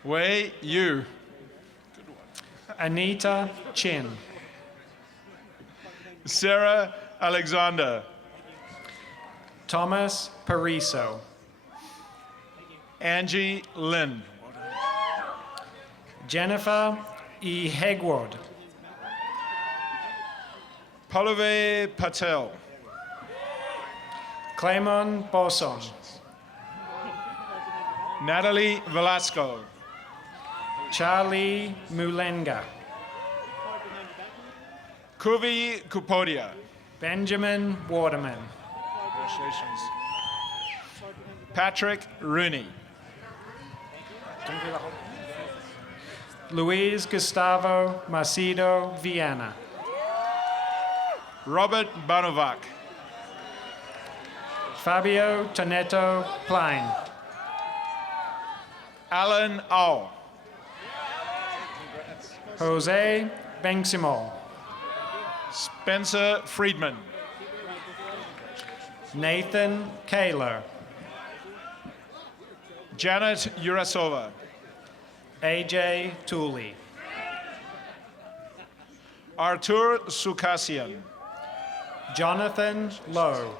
Wei Yu. Anita Chin. Sarah Alexander. Thomas Pariso. Angie Lynn. Jennifer E. Hegward. Pallavi Patel. Clemon Boson. Natalie Velasco. Charlie Mulenga. Kuvi Kupodia. Benjamin Waterman. Congratulations. Patrick Rooney. Luis Gustavo Macedo Viana. Robert Banovac. Fabio Toneto Plein. Alan Au. Jose Bengsimol. Spencer Friedman. Nathan Kaler. Janet Urasova. AJ Tooley. Artur Sukassian. Jonathan Lowe.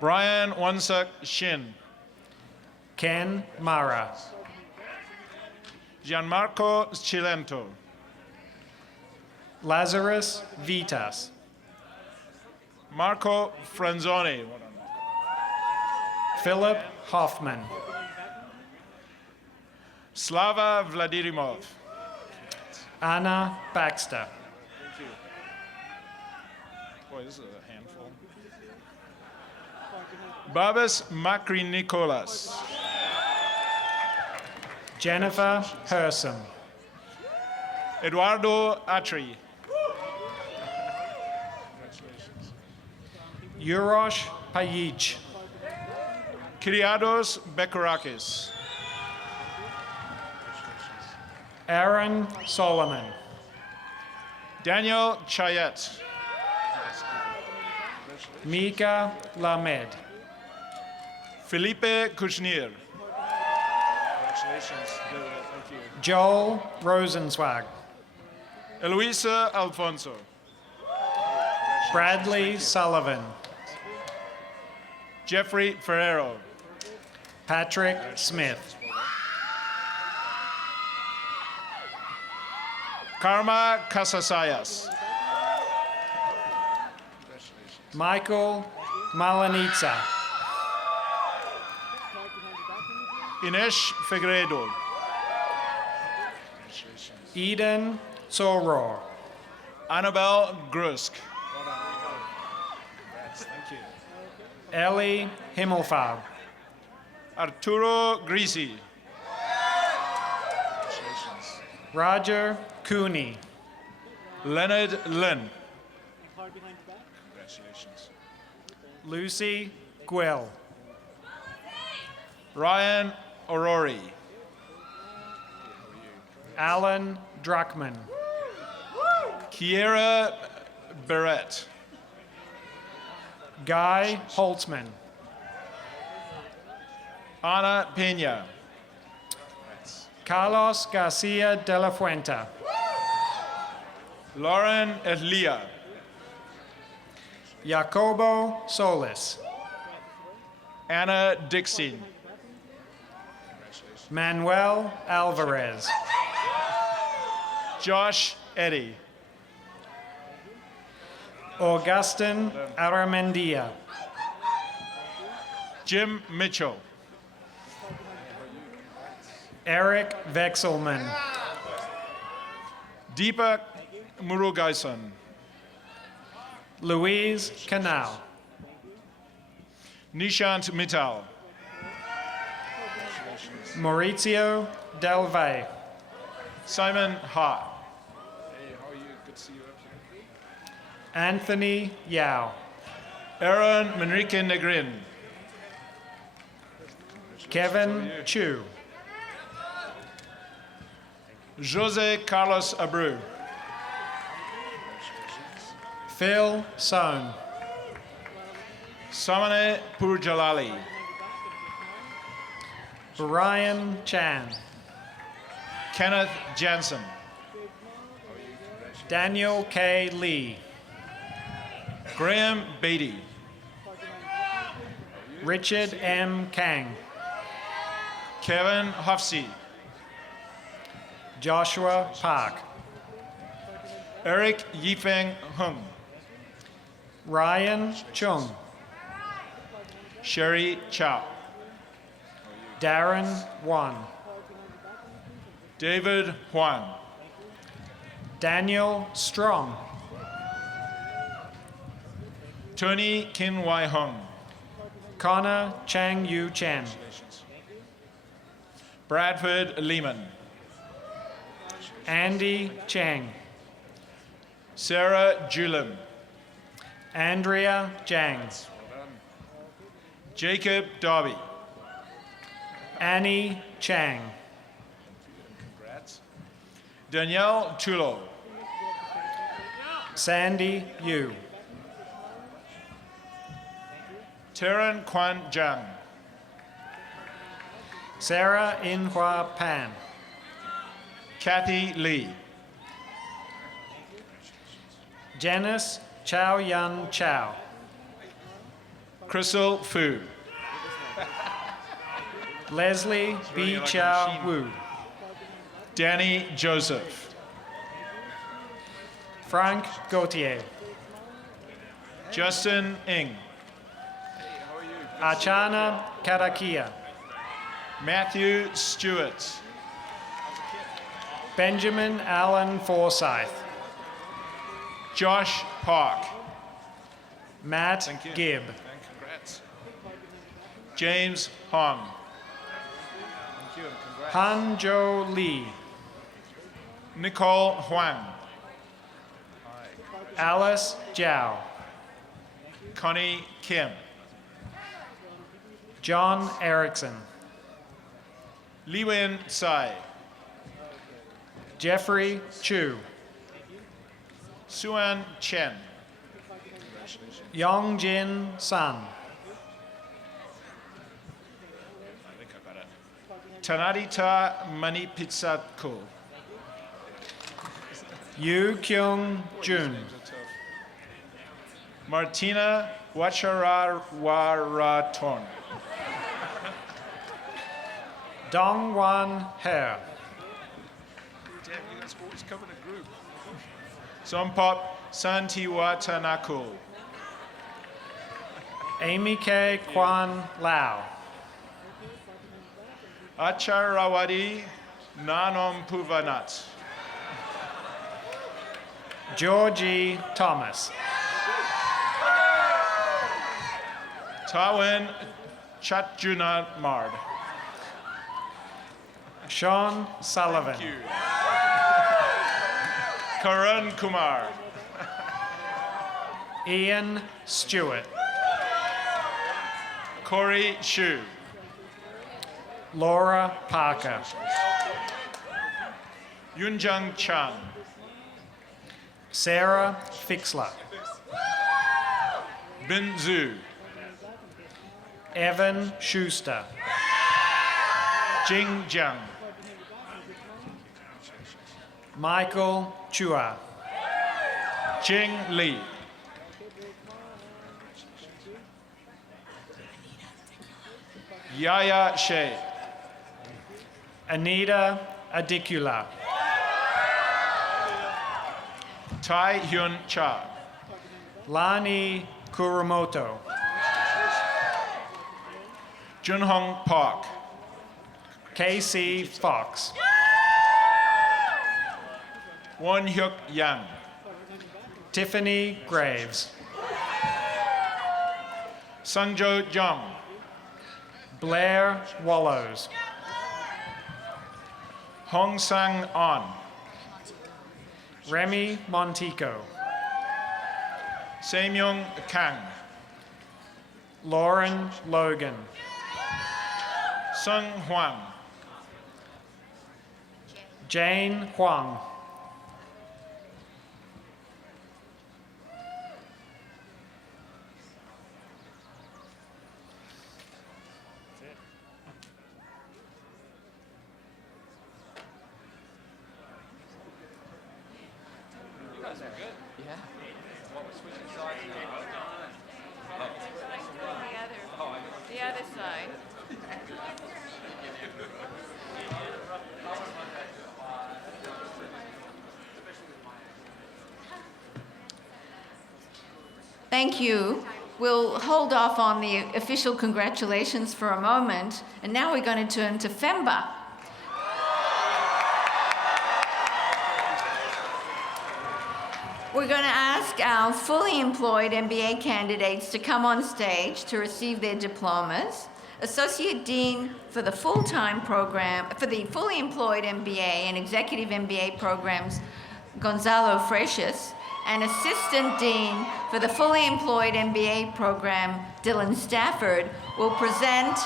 Brian Wansuk Shin. Ken Mara. Gianmarco Cilento. Lazarus Vitas. Marco Franzoni. Philip Hoffman. Slava Vladirimov. Anna Baxter. Boy, this is a handful. Babis Makri Nicolas. Jennifer Hersom. Eduardo Atri. Urosh Payich. Kyriados Bekarakis. Aaron Solomon. Daniel Chayet. Mika Lamed. Felipe Kushnir. Joel Rosenzweig. Eloisa Alfonso. Bradley Sullivan. Jeffrey Ferrero. Patrick Smith. Karma Casasayas. Michael Malanitza. Ines Figueiredo. Eden Soror. Annabelle Grusk. Ellie Himmelfarb. Arturo Grisi. Roger Cooney. Leonard Lynn. Lucy Gwell. Ryan O'Rory. Alan Druckmann. Kiera Barrett. Guy Holtzman. Ana Pena. Carlos Garcia de la Fuente. Lauren Elia. Jacobo Solis. Anna Dixon. Manuel Alvarez. Josh Eddy. Augustin Aramendia. Jim Mitchell. Eric Vexelman. Deepak Murugaisen. Louise Canal. Nishant Mittal. Maurizio Del Valle. Simon Hart. Anthony Yao. Aaron Manrique Negrin. Kevin Chu. Jose Carlos Abreu. Phil Sohn. Samane Purjalali. Brian Chan. Kenneth Jansen. Daniel K. Lee. Graham Beatty. Richard M. Kang. Kevin Hofsey. Joshua Park. Eric Yifeng Hung. Ryan Chung. Sherry Chow. Darren Wan. David Huan. Daniel Strong. Tony Kin Wai Hung. Connor Chang Yu Chen. Bradford Lehman. Andy Chang. Sarah Julim. Andrea Jang. Jacob Darby. Annie Chang. Danielle Chulo. Sandy Yu. Terran Kwan Jang. Sarah Inhua Pan. Kathy Lee. Janice Chow Yun Chow. Crystal Fu. Leslie B. Chow Wu. Danny Joseph. Frank Gauthier. Justin Ng. Achana Karakia. Matthew Stewart. Benjamin Allen Forsyth. Josh Park. Matt Gibb. Congrats. James Hong. Han Jo Lee. Nicole Huang. Alice Jiao. Connie Kim. John Erickson. Liwen Tsai. Jeffrey Chu. Suan Chen. Yongjin Sun. Tanadita Manipitsatko. Yu Kyung Jun. Martina Wacharwaraton. Dong Wan He. Damn, you guys always come in a group. Sompop Santiwatanakul. Amy K. Kwan Lau. Acharawadi Nanom Puvanat. Georgie Thomas. Tawin Chatjunat Mard. Sean Sullivan. Thank you. Karan Kumar. Ian Stewart. Corey Shu. Laura Parker. Yunjung Chang. Sarah Fixler. Bin Zhu. Evan Schuster. Jing Jiang. Michael Chua. Jing Li. Yaya Shea. Anita Adicula. Tai Hyun Cha. Lani Kuramoto. Junhong Park. Casey Fox. Won Hyuk Yang. Tiffany Graves. Sungjo Jung. Blair Wallows. Hong Sang An. Remy Montico. Samyung Kang. Lauren Logan. Sung Huang. Jane Huang. The other side. Thank you. We'll hold off on the official congratulations for a moment, and now we're going to turn to FEMBA. We're going to ask our fully employed MBA candidates to come on stage to receive their diplomas. Associate Dean for the full-time program, for the fully employed MBA and Executive MBA programs, Gonzalo Freixas, and Assistant Dean for the fully employed MBA program, Dylan Stafford, will present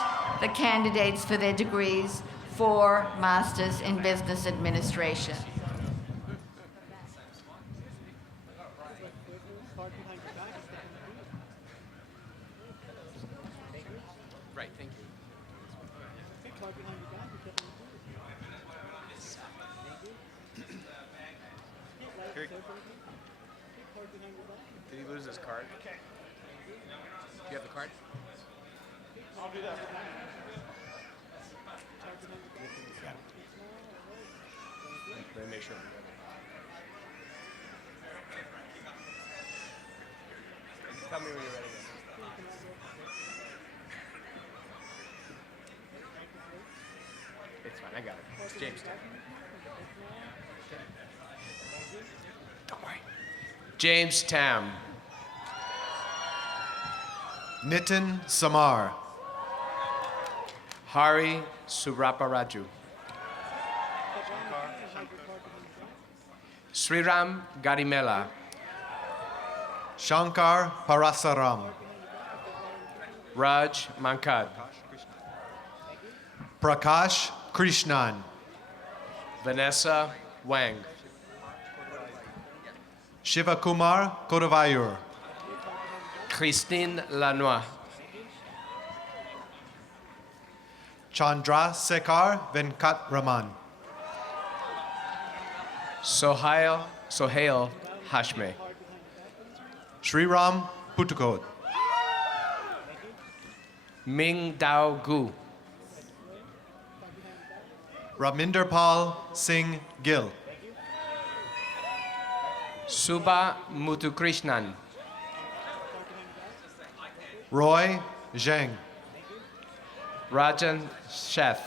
the candidates for their degrees for Masters in Business Administration. Right, thank you. Did he lose his card? Do you have the card? I'll do that. Let me make sure. Tell me when you're ready. It's fine, I got it. It's James. Don't worry. James Tam. Nitin Samar. Hari Suraparaju. Sriram Garimela. Shankar Parasaram. Raj Mankad. Prakash Krishnan. Vanessa Wang. Shivakumar Kodavayur. Christine Lanois. Chandra Sekar Venkat Raman. Sohail Hashme. Sriram Putukot. Ming Dao Gu. Raminder Pal Singh Gill. Suba Muthukrishnan. Roy Zheng. Rajan Sheth.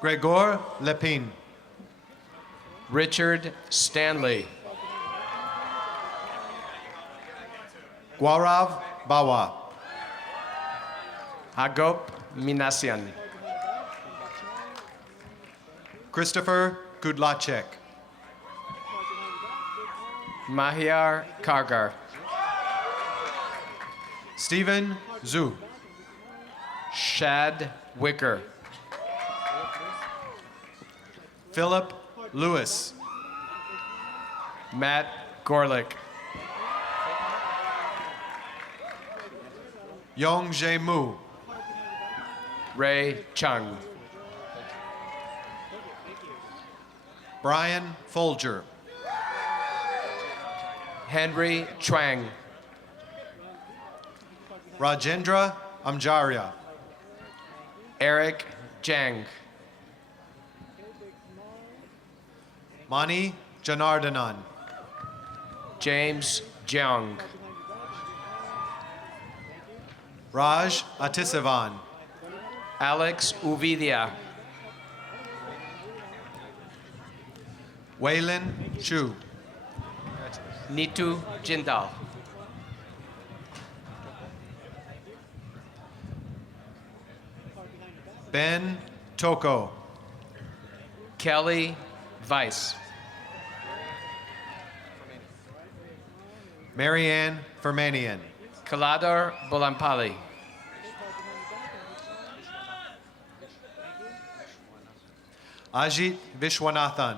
Gregor Lepine. Richard Stanley. Gaurav Bawa. Agop Minasian. Christopher Kudlacek. Mahyar Kargar. Stephen Zhu. Shad Wicker. Philip Lewis. Matt Gorlick. Yong Jae Mu. Ray Chung. Brian Folger. Henry Chuang. Rajendra Amjaria. Eric Jang. Mani Janardanan. James Jeong. Raj Atisavan. Alex Uvidia. Waylon Chu. Nitu Jindal. Ben Toko. Kelly Weiss. Marianne Fermanian. Kaladar Bolampali. Ajit Vishwanathan.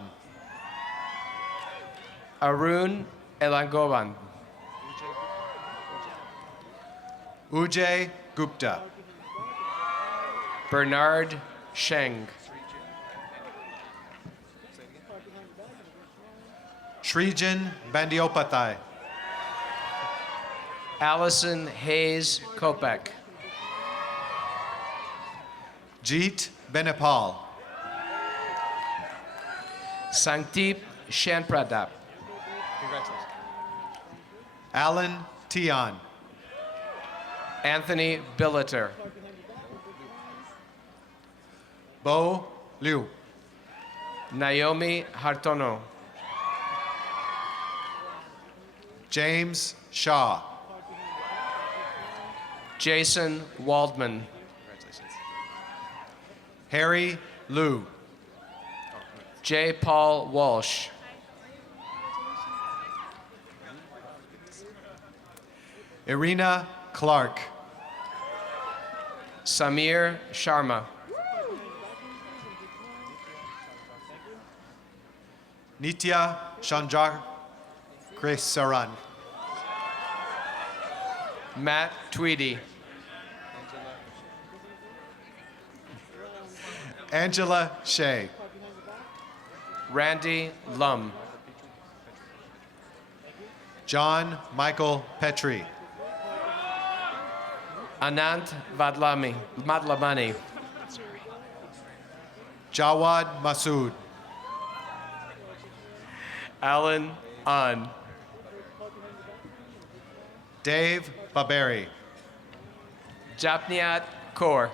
Arun Elangovan. Ujay Gupta. Bernard Sheng. Srijan Bandiopathai. Allison Hayes Kopek. Jeet Benepal. Sanktip Shanpradap. Alan Tian. Anthony Billiter. Bo Liu. Naomi Hartono. James Shaw. Jason Waldman. Harry Liu. J. Paul Walsh. Irina Clark. Samir Sharma. Nitya Chandra Kresaran. Matt Tweedy. Angela Shea. Randy Lum. John Michael Petrie. Anant Madlamani. Jawad Masood. Alan An. Dave Baberi. Japniat Kaur.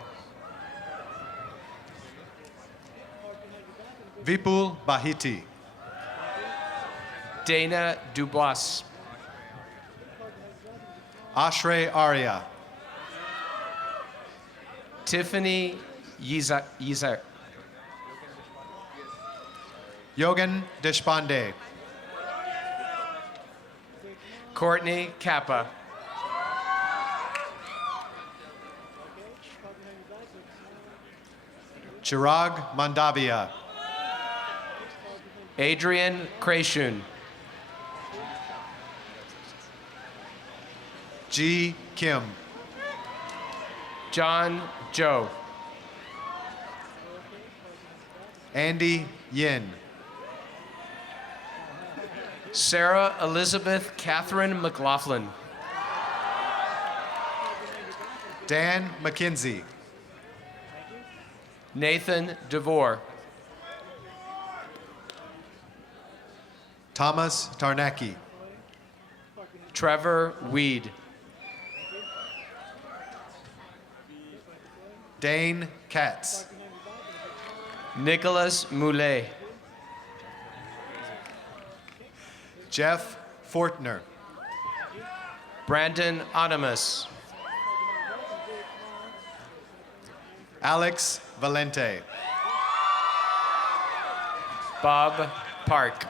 Vipul Bahiti. Dana Dubois. Ashray Arya. Tiffany Yizak. Yogan Deshpande. Courtney Kappa. Chirag Mandavia. Adrian Krashun. G. Kim. John Joe. Andy Yin. Sarah Elizabeth Catherine McLaughlin. Dan McKenzie. Nathan DeVore. Thomas Tarnacki. Trevor Weed. Dane Katz. Nicholas Moulet. Jeff Fortner. Brandon Onomus. Alex Valente. Bob Park.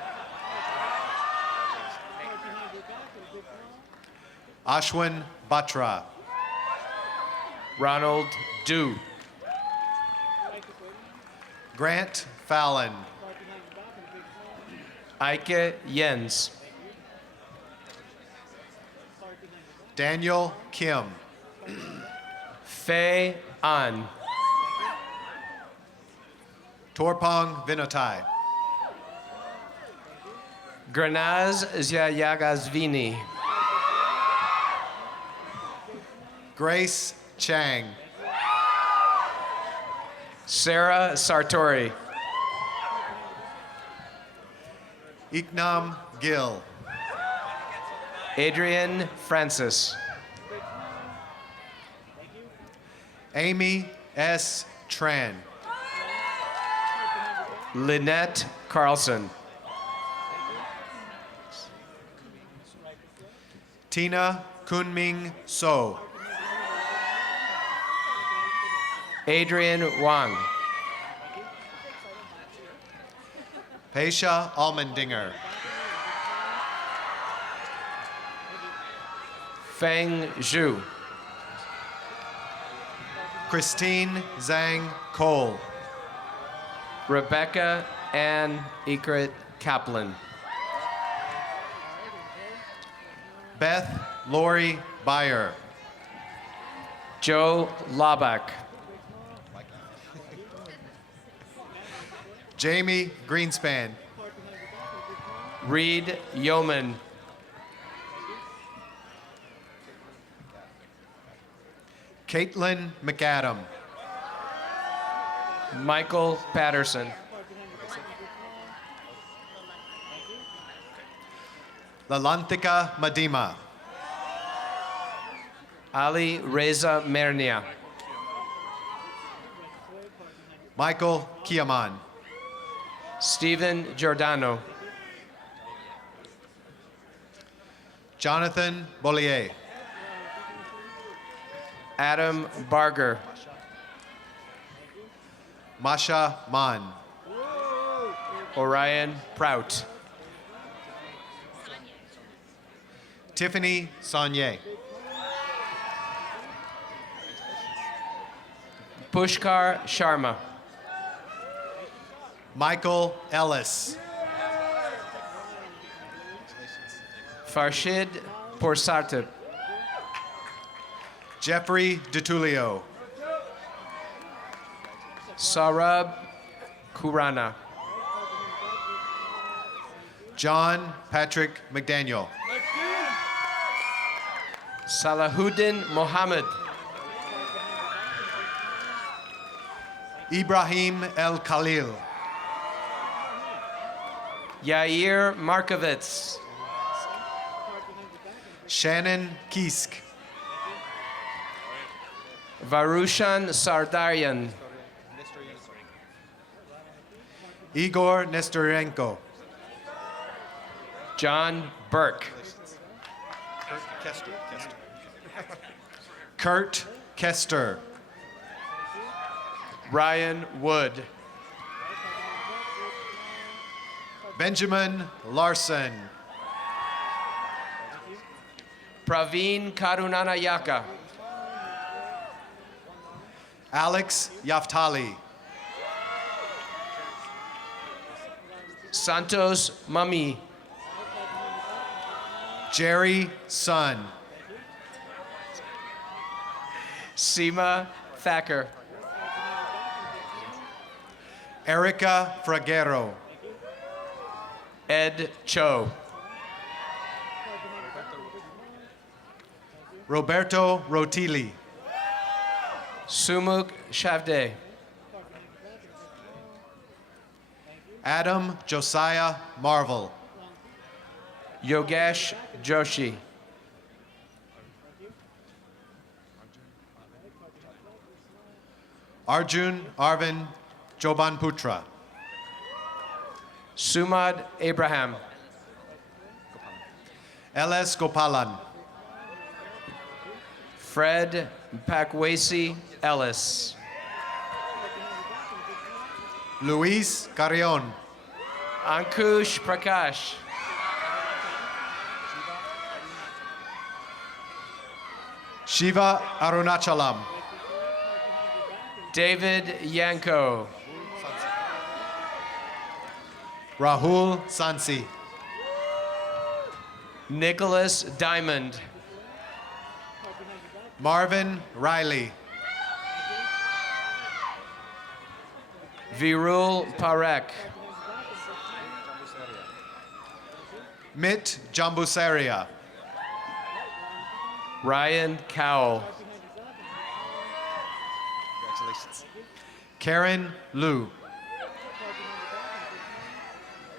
Ashwin Batra. Ronald Dew. Grant Fallon. Eike Jens. Daniel Kim. Faye An. Torpong Vinotai. Granaz Zayagazvini. Grace Chang. Sarah Sartori. Iknam Gill. Adrian Francis. Amy S. Tran. Lynette Carlson. Tina Kunming So. Adrian Wang. Pesha Almendinger. Feng Zhu. Christine Zhang Cole. Rebecca Ann Ikrit Kaplan. Beth Lori Beyer. Joe Labak. Jamie Greenspan. Reed Yeoman. Caitlin McAdam. Michael Patterson. Lalantika Madima. Ali Reza Mernia. Michael Kiaman. Stephen Giordano. Jonathan Bollier. Adam Barger. Masha Mann. Orion Prout. Tiffany Saunier. Pushkar Sharma. Michael Ellis. Farshid Porsartip. Jeffrey DeTulio. Saurabh Kurana. John Patrick McDaniel. Salahuddin Mohammed. Ibrahim El Khalil. Yair Markovitz. Shannon Kisk. Varushan Sardarian. Igor Nestorenko. John Burke. Kurt Kester. Ryan Wood. Benjamin Larson. Praveen Karunanayaka. Alex Yaftali. Santos Mami. Jerry Sun. Seema Thacker. Erica Fragero. Ed Cho. Roberto Rotili. Sumuk Shavde. Adam Josiah Marvel. Yogesh Joshi. Arjun Arvin Jobanputra. Sumad Abraham. LS Gopalan. Fred Pakwesi Ellis. Luis Carrion. Ankush Prakash. Shiva Arunachalam. David Yanko. Rahul Sansi. Nicholas Diamond. Marvin Riley. Virul Parek. Mit Jambusaria. Ryan Cowell. Karen Liu.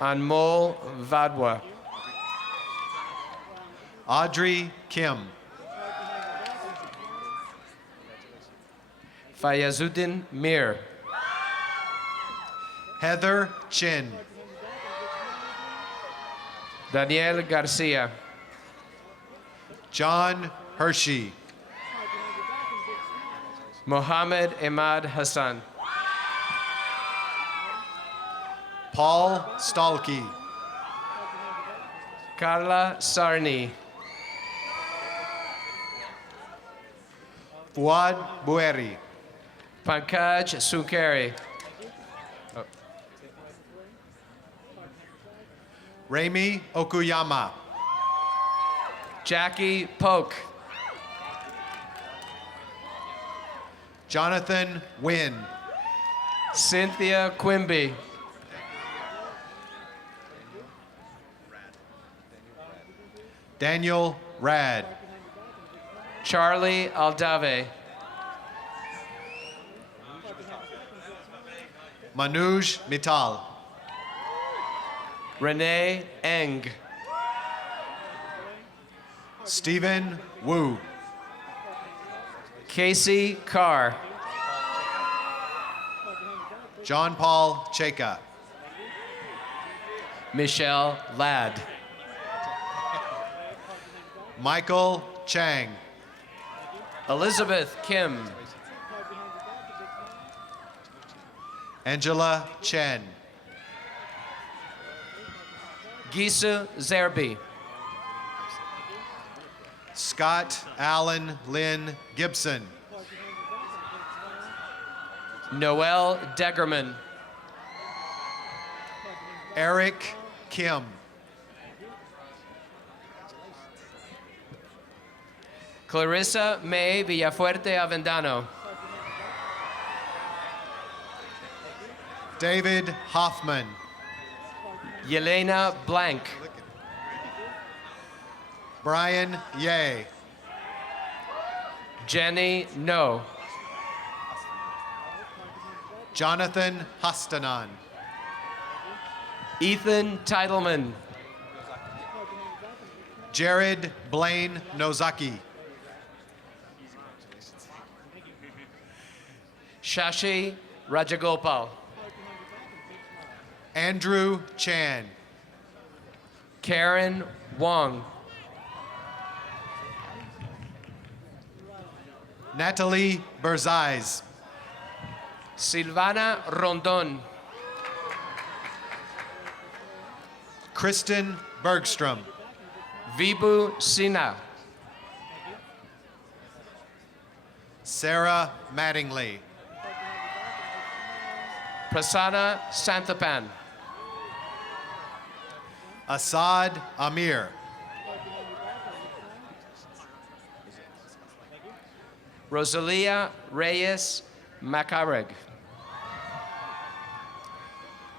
Anmol Vadwa. Audrey Kim. Fayazuddin Mir. Heather Chin. Daniel Garcia. John Hershey. Mohammed Ahmad Hassan. Paul Stalky. Carla Sarni. Fuad Bueri. Pankaj Sukeri. Remy Okuyama. Jackie Polk. Jonathan Wynn. Cynthia Quimby. Daniel Rad. Charlie Aldave. Manuj Mittal. Renee Eng. Stephen Wu. Casey Carr. John Paul Cheka. Michelle Ladd. Michael Chang. Elizabeth Kim. Angela Chen. Gisu Zerbi. Scott Allen Lynn Gibson. Noel Degerman. Eric Kim. Clarissa May Villafuerte Avendano. David Hoffman. Yelena Blank. Brian Ye. Jenny No. Jonathan Hastanan. Ethan Titleman. Jared Blaine Nozaki. Shashi Rajagopal. Andrew Chan. Karen Wong. Natalie Berzais. Silvana Rondon. Kristen Bergstrom. Vibu Sina. Sarah Mattingly. Prasanna Santapan. Assad Amir. Rosalia Reyes Macareg.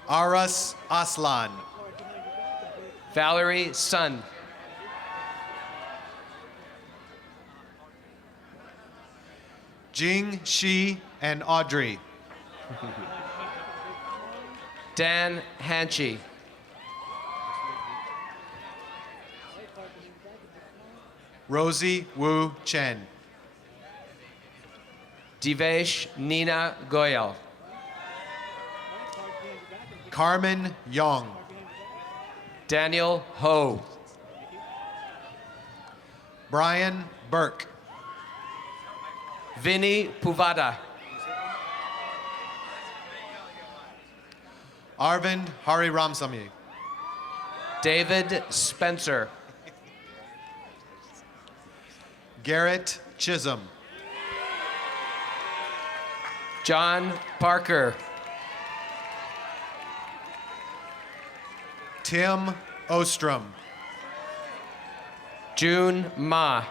Aras Aslan. Valerie Sun. Jing, Shi, and Audrey. Dan Hanchi. Rosie Wu Chen. Divesh Nina Goyal. Carmen Yong. Daniel Ho. Brian Burke. Vinny Puvada. Arvind Hariramsamy. David Spencer. Garrett Chisholm. John Parker. Tim Ostrom. June Ma.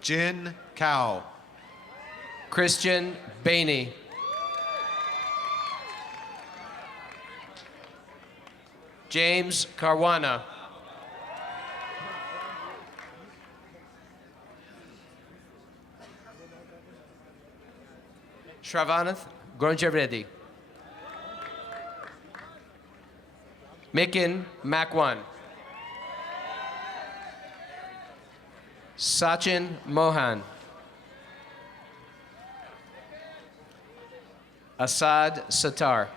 Jin Cao. Christian Bainey. James Caruana. Shravanath Gronjavredi. Mikin Makwan. Sachin Mohan. Asad Sattar.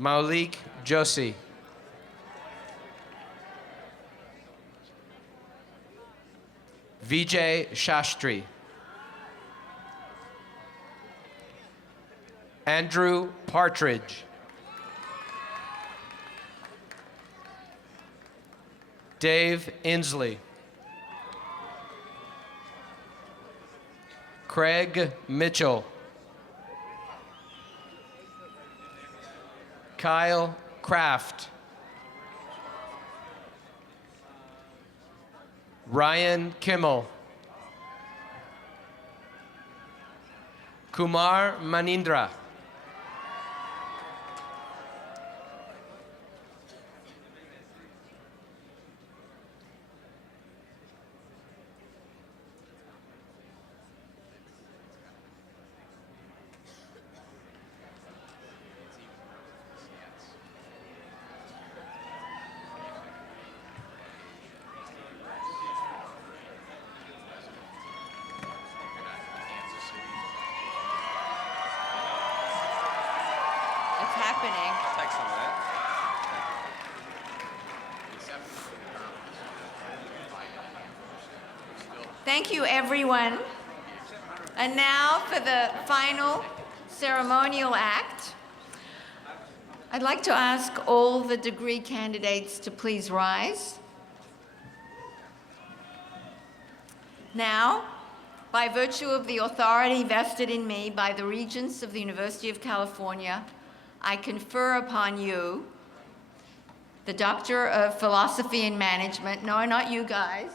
Maulik Joshi. Vijay Shastri. Andrew Partridge. Dave Inslee. Craig Mitchell. Kyle Kraft. Ryan Kimmel. Kumar Manindra. It's happening. Take some of that. Thank you, everyone. And now for the final ceremonial act. I'd like to ask all the degree candidates to please rise. Now, by virtue of the authority vested in me by the Regents of the University of California, I confer upon you the Doctor of Philosophy and Management, no, not you guys,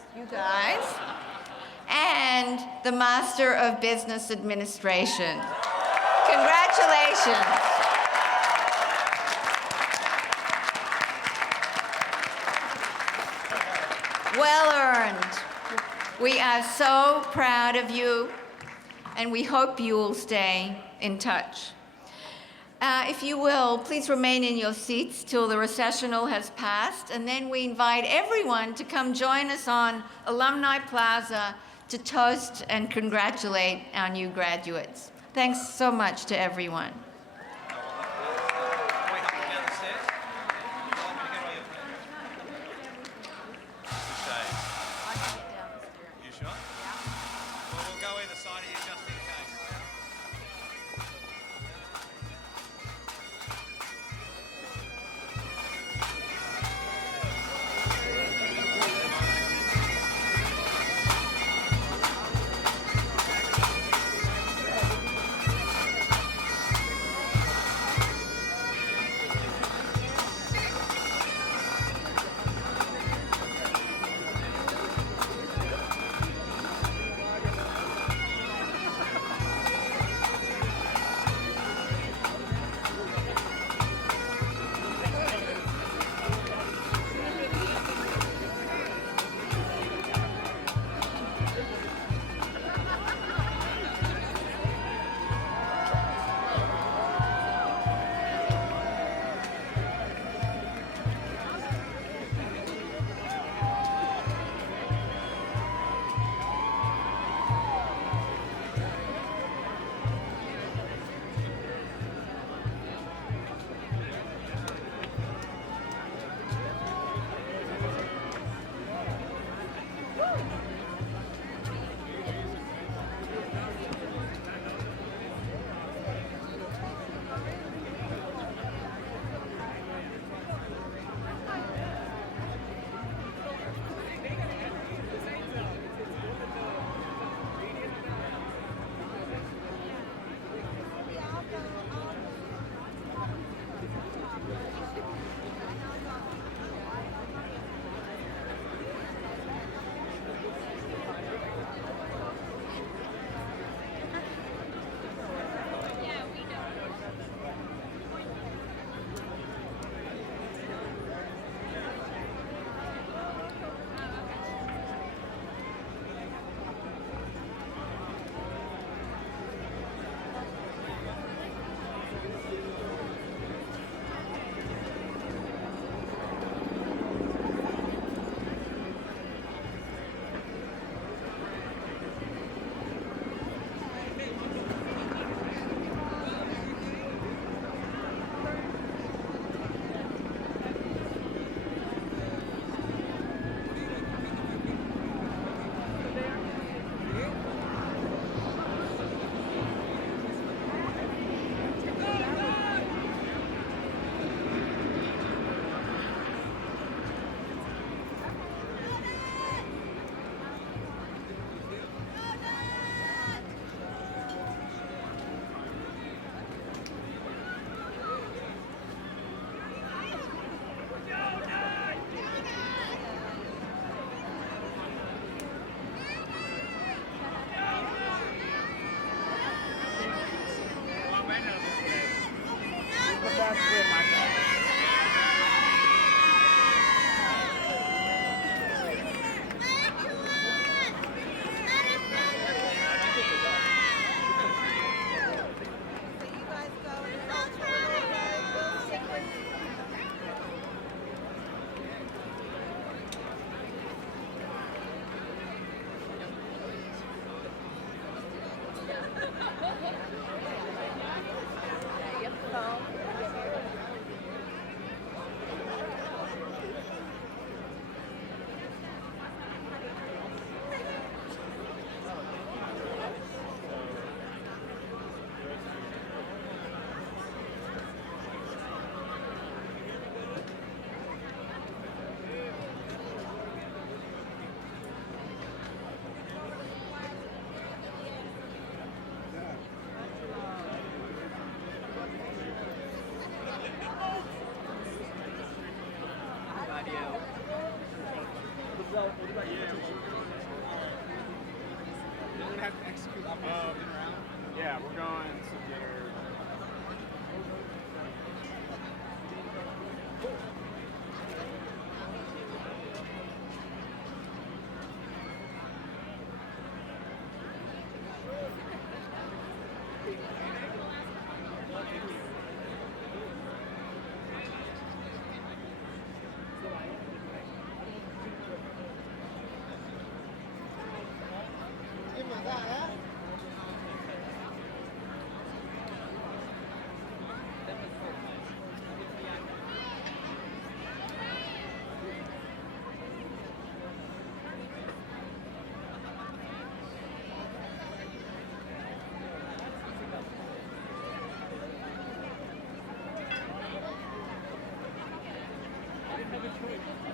and the Master of Business Administration. Congratulations. Well earned. We are so proud of you, and we hope you will stay in touch. If you will, please remain in your seats till the recessional has passed, and then we invite everyone to come join us on Alumni Plaza to toast and congratulate our new graduates. Thanks so much to everyone. have to execute the round? Yeah, we're going to get her. have a choice.